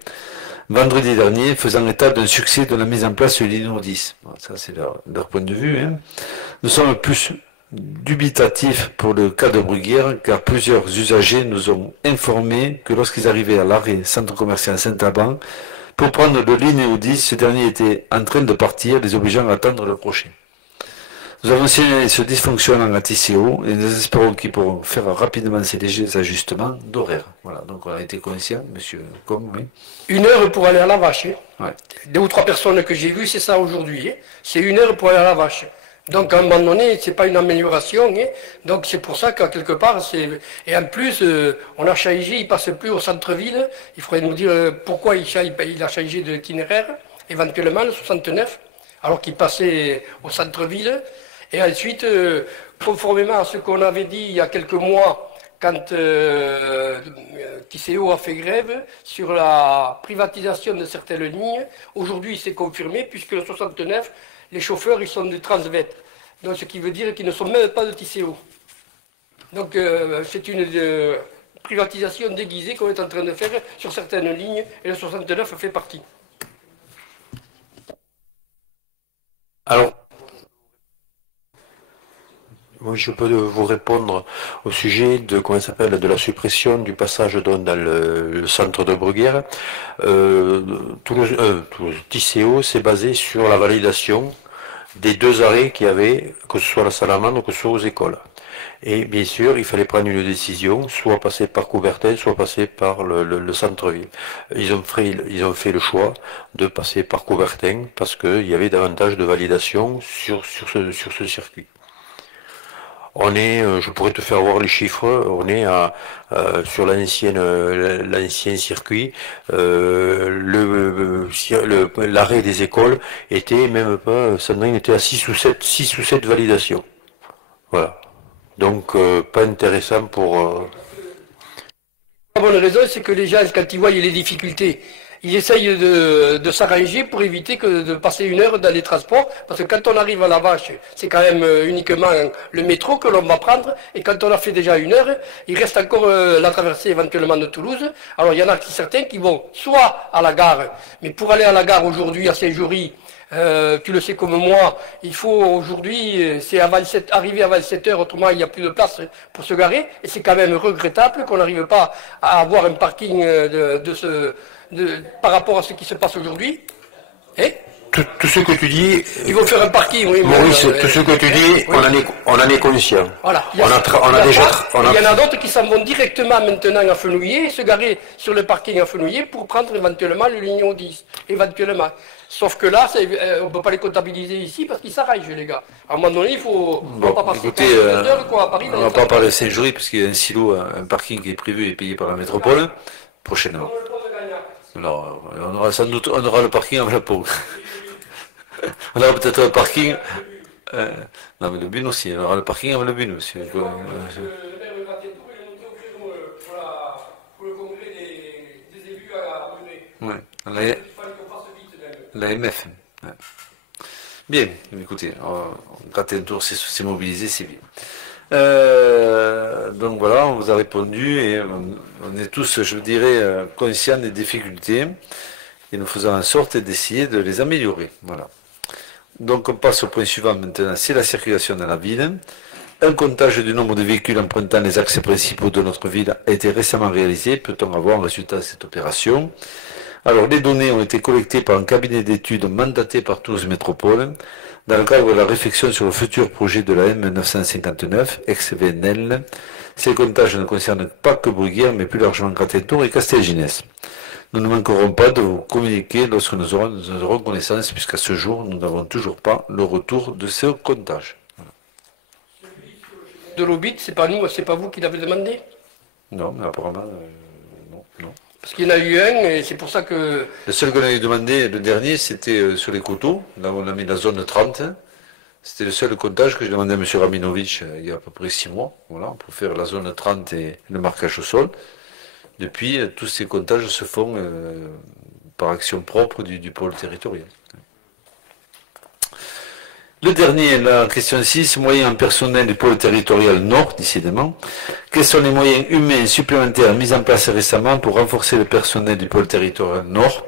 vendredi dernier, faisant état d'un succès de la mise en place du Lino 10. Bon, ça, c'est leur point de vue. Nous sommes plus dubitatifs pour le cas de Bruguière, car plusieurs usagers nous ont informé que lorsqu'ils arrivaient à l'arrêt centre commercial Saint-Aban, pour prendre le Lino 10, ce dernier était en train de partir, les obligeant à attendre le prochain. Nous avons signalé ce dysfonctionnement à TCO et nous espérons qu'ils pourront faire rapidement ces légers ajustements d'horaire. Voilà, donc on a été conscient, monsieur Com, oui. 1 heure pour aller à la Vache. Ouais. 2 ou 3 personnes que j'ai vues, c'est ça aujourd'hui. C'est 1 heure pour aller à la Vache. Donc à un moment donné, c'est pas une amélioration. Donc c'est pour ça qu'à quelque part, et en plus, on a changé, il passe plus au centre-ville. Il faudrait nous dire pourquoi il a changé d'itinéraire, éventuellement le 69, alors qu'il passait au centre-ville. Et ensuite, conformément à ce qu'on avait dit il y a quelques mois, quand Tisséo a fait grève sur la privatisation de certaines lignes, aujourd'hui c'est confirmé, puisque le 69, les chauffeurs ils sont de Transvet. Donc ce qui veut dire qu'ils ne sont même pas de Tisséo. Donc c'est une privatisation déguisée qu'on est en train de faire sur certaines lignes, et le 69 fait partie. Alors, moi, je peux vous répondre au sujet de, comment ça s'appelle, de la suppression du passage d'onde dans le centre de Bruguière. Tisséo s'est basé sur la validation des 2 arrêts qu'il y avait, que ce soit à la Salamandre ou que ce soit aux écoles. Et bien sûr, il fallait prendre une décision, soit passer par Coubertin, soit passer par le centre-ville. Ils ont fait le choix de passer par Coubertin parce qu'il y avait davantage de validation sur ce circuit. On est, je pourrais te faire voir les chiffres, on est sur l'ancien circuit, l'arrêt des écoles était même pas, Sandrine était à 6 ou 7 validations. Voilà. Donc, pas intéressant pour... La bonne raison, c'est que les gens, quand ils voient les difficultés, ils essayent de s'arranger pour éviter de passer 1 heure dans les transports, parce que quand on arrive à la Vache, c'est quand même uniquement le métro que l'on va prendre, et quand on a fait déjà 1 heure, il reste encore la traversée éventuellement de Toulouse. Alors il y en a certains qui vont soit à la gare, mais pour aller à la gare aujourd'hui à Saint-Jury, tu le sais comme moi, il faut aujourd'hui, c'est arriver avant 7 heures, autrement il n'y a plus de place pour se garer, et c'est quand même regrettable qu'on n'arrive pas à avoir un parking par rapport à ce qui se passe aujourd'hui. Tout ce que tu dis... Il faut faire un parking, oui. Maurice, tout ce que tu dis, oui. on en est conscient. Voilà. Il y en a d'autres qui s'en vont directement maintenant à Fenouillet, se garer sur le parking à Fenouillet pour prendre éventuellement le lignon 10, éventuellement. Sauf que là, on ne peut pas les comptabiliser ici parce qu'ils s'arrangent, les gars. À un moment donné, il faut pas passer à Paris. On ne va pas parler de Saint-Jury parce qu'il y a un silo, un parking qui est prévu et payé par la métropole prochainement. Alors, on aura sans doute le parking avec la peau. On aura peut-être le parking. Non, mais le bune aussi. On aura le parking avec le bune aussi. Ouais, l'AMF. Ouais. Bien, écoutez, gratter un tour, c'est mobilisé, c'est bien. Donc voilà, on vous a répondu et on est tous, je dirais, conscients des difficultés et nous faisons en sorte d'essayer de les améliorer. Voilà. Donc on passe au point suivant maintenant, c'est la circulation dans la ville. Un comptage du nombre de véhicules empruntant les axes principaux de notre ville a été récemment réalisé. Peut-on avoir un résultat de cette opération? Alors les données ont été collectées par un cabinet d'études mandaté par Toulouse Métropole dans le cadre de la réflexion sur le futur projet de la M959, ex-VNL. Ces comptages ne concernent pas que Bruguière, mais plus largement Gratentour et Castelginès. Nous ne manquerons pas de vous communiquer lorsque nous aurons connaissance, puisqu'à ce jour, nous n'avons toujours pas le retour de ce comptage. De l'Obit, c'est pas nous, c'est pas vous qui l'avez demandé? Non, mais apparemment, non. Parce qu'il y en a eu un, et c'est pour ça que... Le seul qu'on avait demandé, le dernier, c'était sur les coteaux. Là, on a mis la zone 30. C'était le seul comptage que j'ai demandé à M. Raminovitch il y a à peu près 6 mois. Voilà, pour faire la zone 30 et le marquage au sol. Depuis, tous ces comptages se font par action propre du pôle territorial. Le dernier, la question 6, moyens personnels du pôle territorial Nord, décidément. Quels sont les moyens humains supplémentaires mis en place récemment pour renforcer le personnel du pôle territorial Nord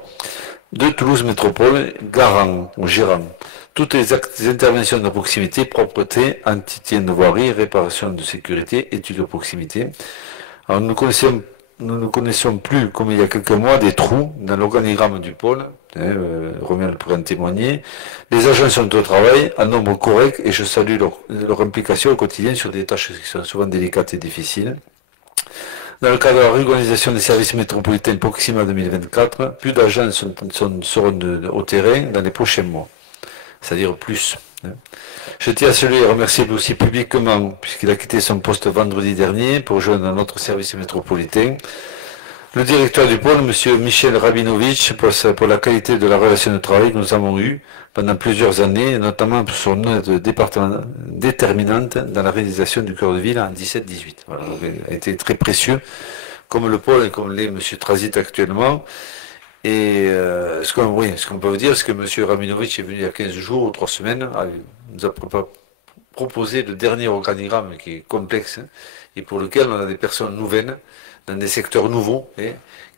de Toulouse Métropole, garant ou gérant toutes les interventions de proximité, propreté, entretien de voirie, réparation de sécurité, études de proximité. Alors, nous ne connaissons plus, comme il y a quelques mois, des trous dans l'organigramme du pôle. Romain pourrait en témoigner. Les agents sont au travail, en nombre correct, et je salue leur implication au quotidien sur des tâches qui sont souvent délicates et difficiles. Dans le cadre de la réorganisation des services métropolitains Proxima 2024, plus d'agents seront au terrain dans les prochains mois. C'est-à-dire plus. Je tiens à saluer et remercier aussi publiquement, puisqu'il a quitté son poste vendredi dernier pour rejoindre notre service métropolitain, Le directeur du pôle, M. Michel Rabinovitch, pour la qualité de la relation de travail que nous avons eue pendant plusieurs années, notamment pour son aide déterminante dans la réalisation du cœur de ville en 17-18. Voilà, donc, il a été très précieux, comme le pôle et comme l'est M. Transit actuellement. Et ce qu'on peut vous dire, c'est que M. Rabinovitch est venu il y a 15 jours ou 3 semaines, nous a proposé le dernier organigramme qui est complexe et pour lequel on a des personnes nouvelles dans des secteurs nouveaux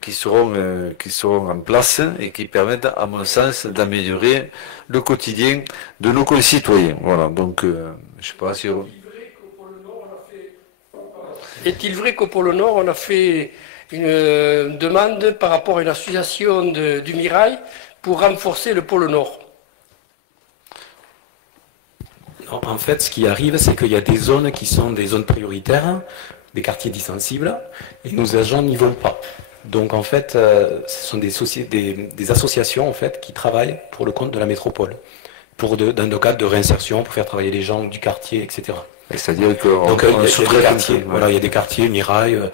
qui seront en place et qui permettent, à mon sens, d'améliorer le quotidien de nos concitoyens. Voilà, donc je ne sais pas si... Est-il vrai qu'au Pôle Nord, on a fait une demande par rapport à une association du Mirail pour renforcer le Pôle Nord? Non, en fait, ce qui arrive, c'est qu'il y a des zones qui sont des zones prioritaires, des quartiers dits sensibles, et nos agents n'y vont pas. Donc en fait, ce sont des associations en fait, qui travaillent pour le compte de la métropole, dans le cadre de réinsertion, pour faire travailler les gens du quartier, etc. C'est-à-dire que il y a des quartiers, Mirail,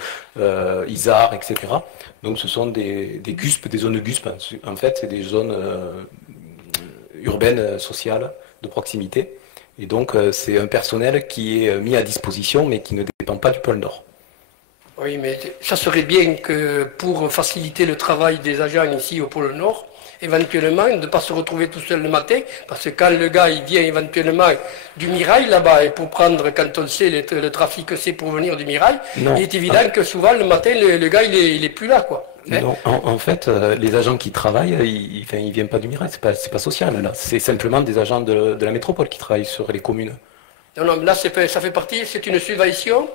Isard, etc. Donc ce sont des GUSP, des zones GUSP. En fait, c'est des zones urbaines, sociales, de proximité. Et donc c'est un personnel qui est mis à disposition, mais qui ne dépend pas du pôle Nord. Oui, mais ça serait bien que pour faciliter le travail des agents ici au pôle Nord, éventuellement, de ne pas se retrouver tout seul le matin, parce que quand le gars il vient éventuellement du Mirail là-bas, et pour prendre, quand on sait le trafic que c'est pour venir du Mirail, il est évident que souvent le matin, le gars il est plus là, quoi. Non, en fait, les agents qui travaillent, ils viennent pas du Mirail, c'est pas social, là. C'est simplement des agents de la métropole qui travaillent sur les communes. Non, là, ça fait partie, c'est une subvention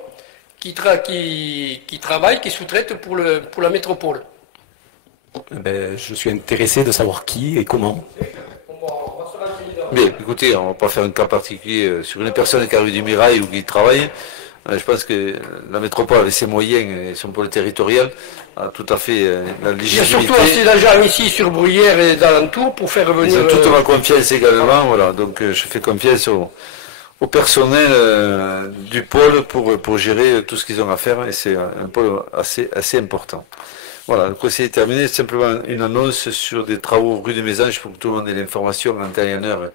qui travaille, qui sous-traite pour la métropole. Je suis intéressé de savoir qui et comment. Bien, écoutez, on ne va pas faire un cas particulier sur une personne qui arrive du Mirail ou qui travaille. Je pense que la métropole, avec ses moyens et son pôle territorial, a tout à fait la légitimité. Il y a surtout assez d'agents ici sur Bruyères et d'alentour pour faire revenir... Ils ont toute ma confiance également, voilà. Donc je fais confiance au personnel du pôle pour gérer tout ce qu'ils ont à faire, et c'est un pôle assez important. Voilà, le conseil est terminé. Simplement une annonce sur des travaux rue des Mésanges pour que tout le monde ait l'information en temps et en heure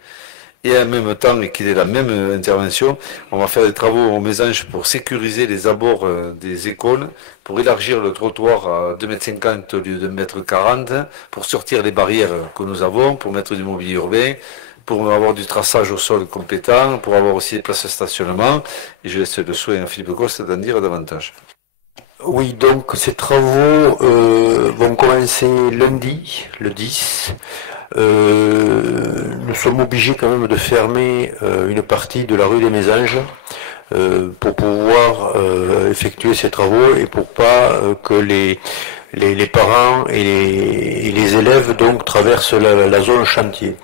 et en même temps et qu'il ait la même intervention. On va faire des travaux aux Mésanges pour sécuriser les abords des écoles, pour élargir le trottoir à 2,50 m au lieu de 1,40 m, pour sortir les barrières que nous avons, pour mettre du mobilier urbain, pour avoir du traçage au sol compétent, pour avoir aussi des places de stationnement. Et je laisse le soin à Philippe Coste d'en dire davantage. Oui, donc ces travaux vont commencer lundi, le 10. Nous sommes obligés quand même de fermer une partie de la rue des Mésanges pour pouvoir effectuer ces travaux et pour pas que les parents et les élèves donc traversent la zone chantier.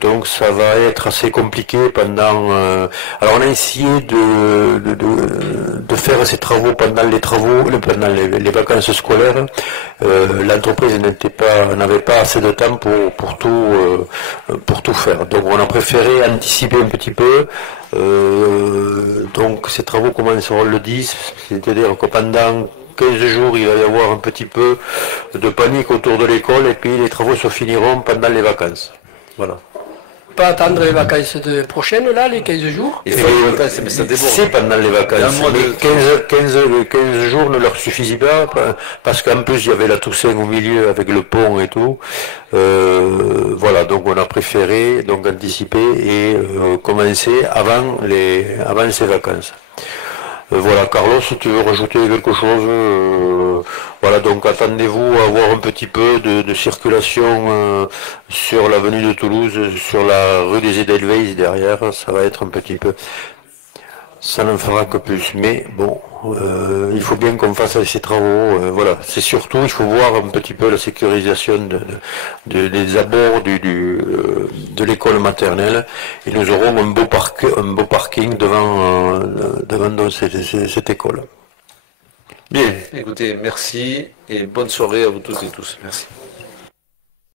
Donc ça va être assez compliqué pendant... alors on a essayé de faire ces travaux pendant les vacances scolaires. L'entreprise n'avait pas assez de temps pour tout faire. Donc on a préféré anticiper un petit peu. Donc ces travaux commenceront le 10, c'est-à-dire que pendant 15 jours, il va y avoir un petit peu de panique autour de l'école et puis les travaux se finiront pendant les vacances. Voilà. Pas attendre les vacances prochaines, là, les 15 jours. C'est pendant les vacances. Mais 15 jours ne leur suffisait pas, parce qu'en plus il y avait la Toussaint au milieu avec le pont et tout. Voilà, donc on a préféré donc anticiper et commencer avant ces vacances. Voilà, Carlos, si tu veux rajouter quelque chose, voilà, donc attendez-vous à avoir un petit peu de circulation sur l'avenue de Toulouse, sur la rue des Edelweiss derrière, ça va être un petit peu, ça n'en fera que plus, mais bon, il faut bien qu'on fasse ces travaux, voilà, c'est surtout, il faut voir un petit peu la sécurisation des abords de l'école maternelle, et nous aurons un beau parking devant cette école. Bien, écoutez, merci et bonne soirée à vous toutes et tous. Merci.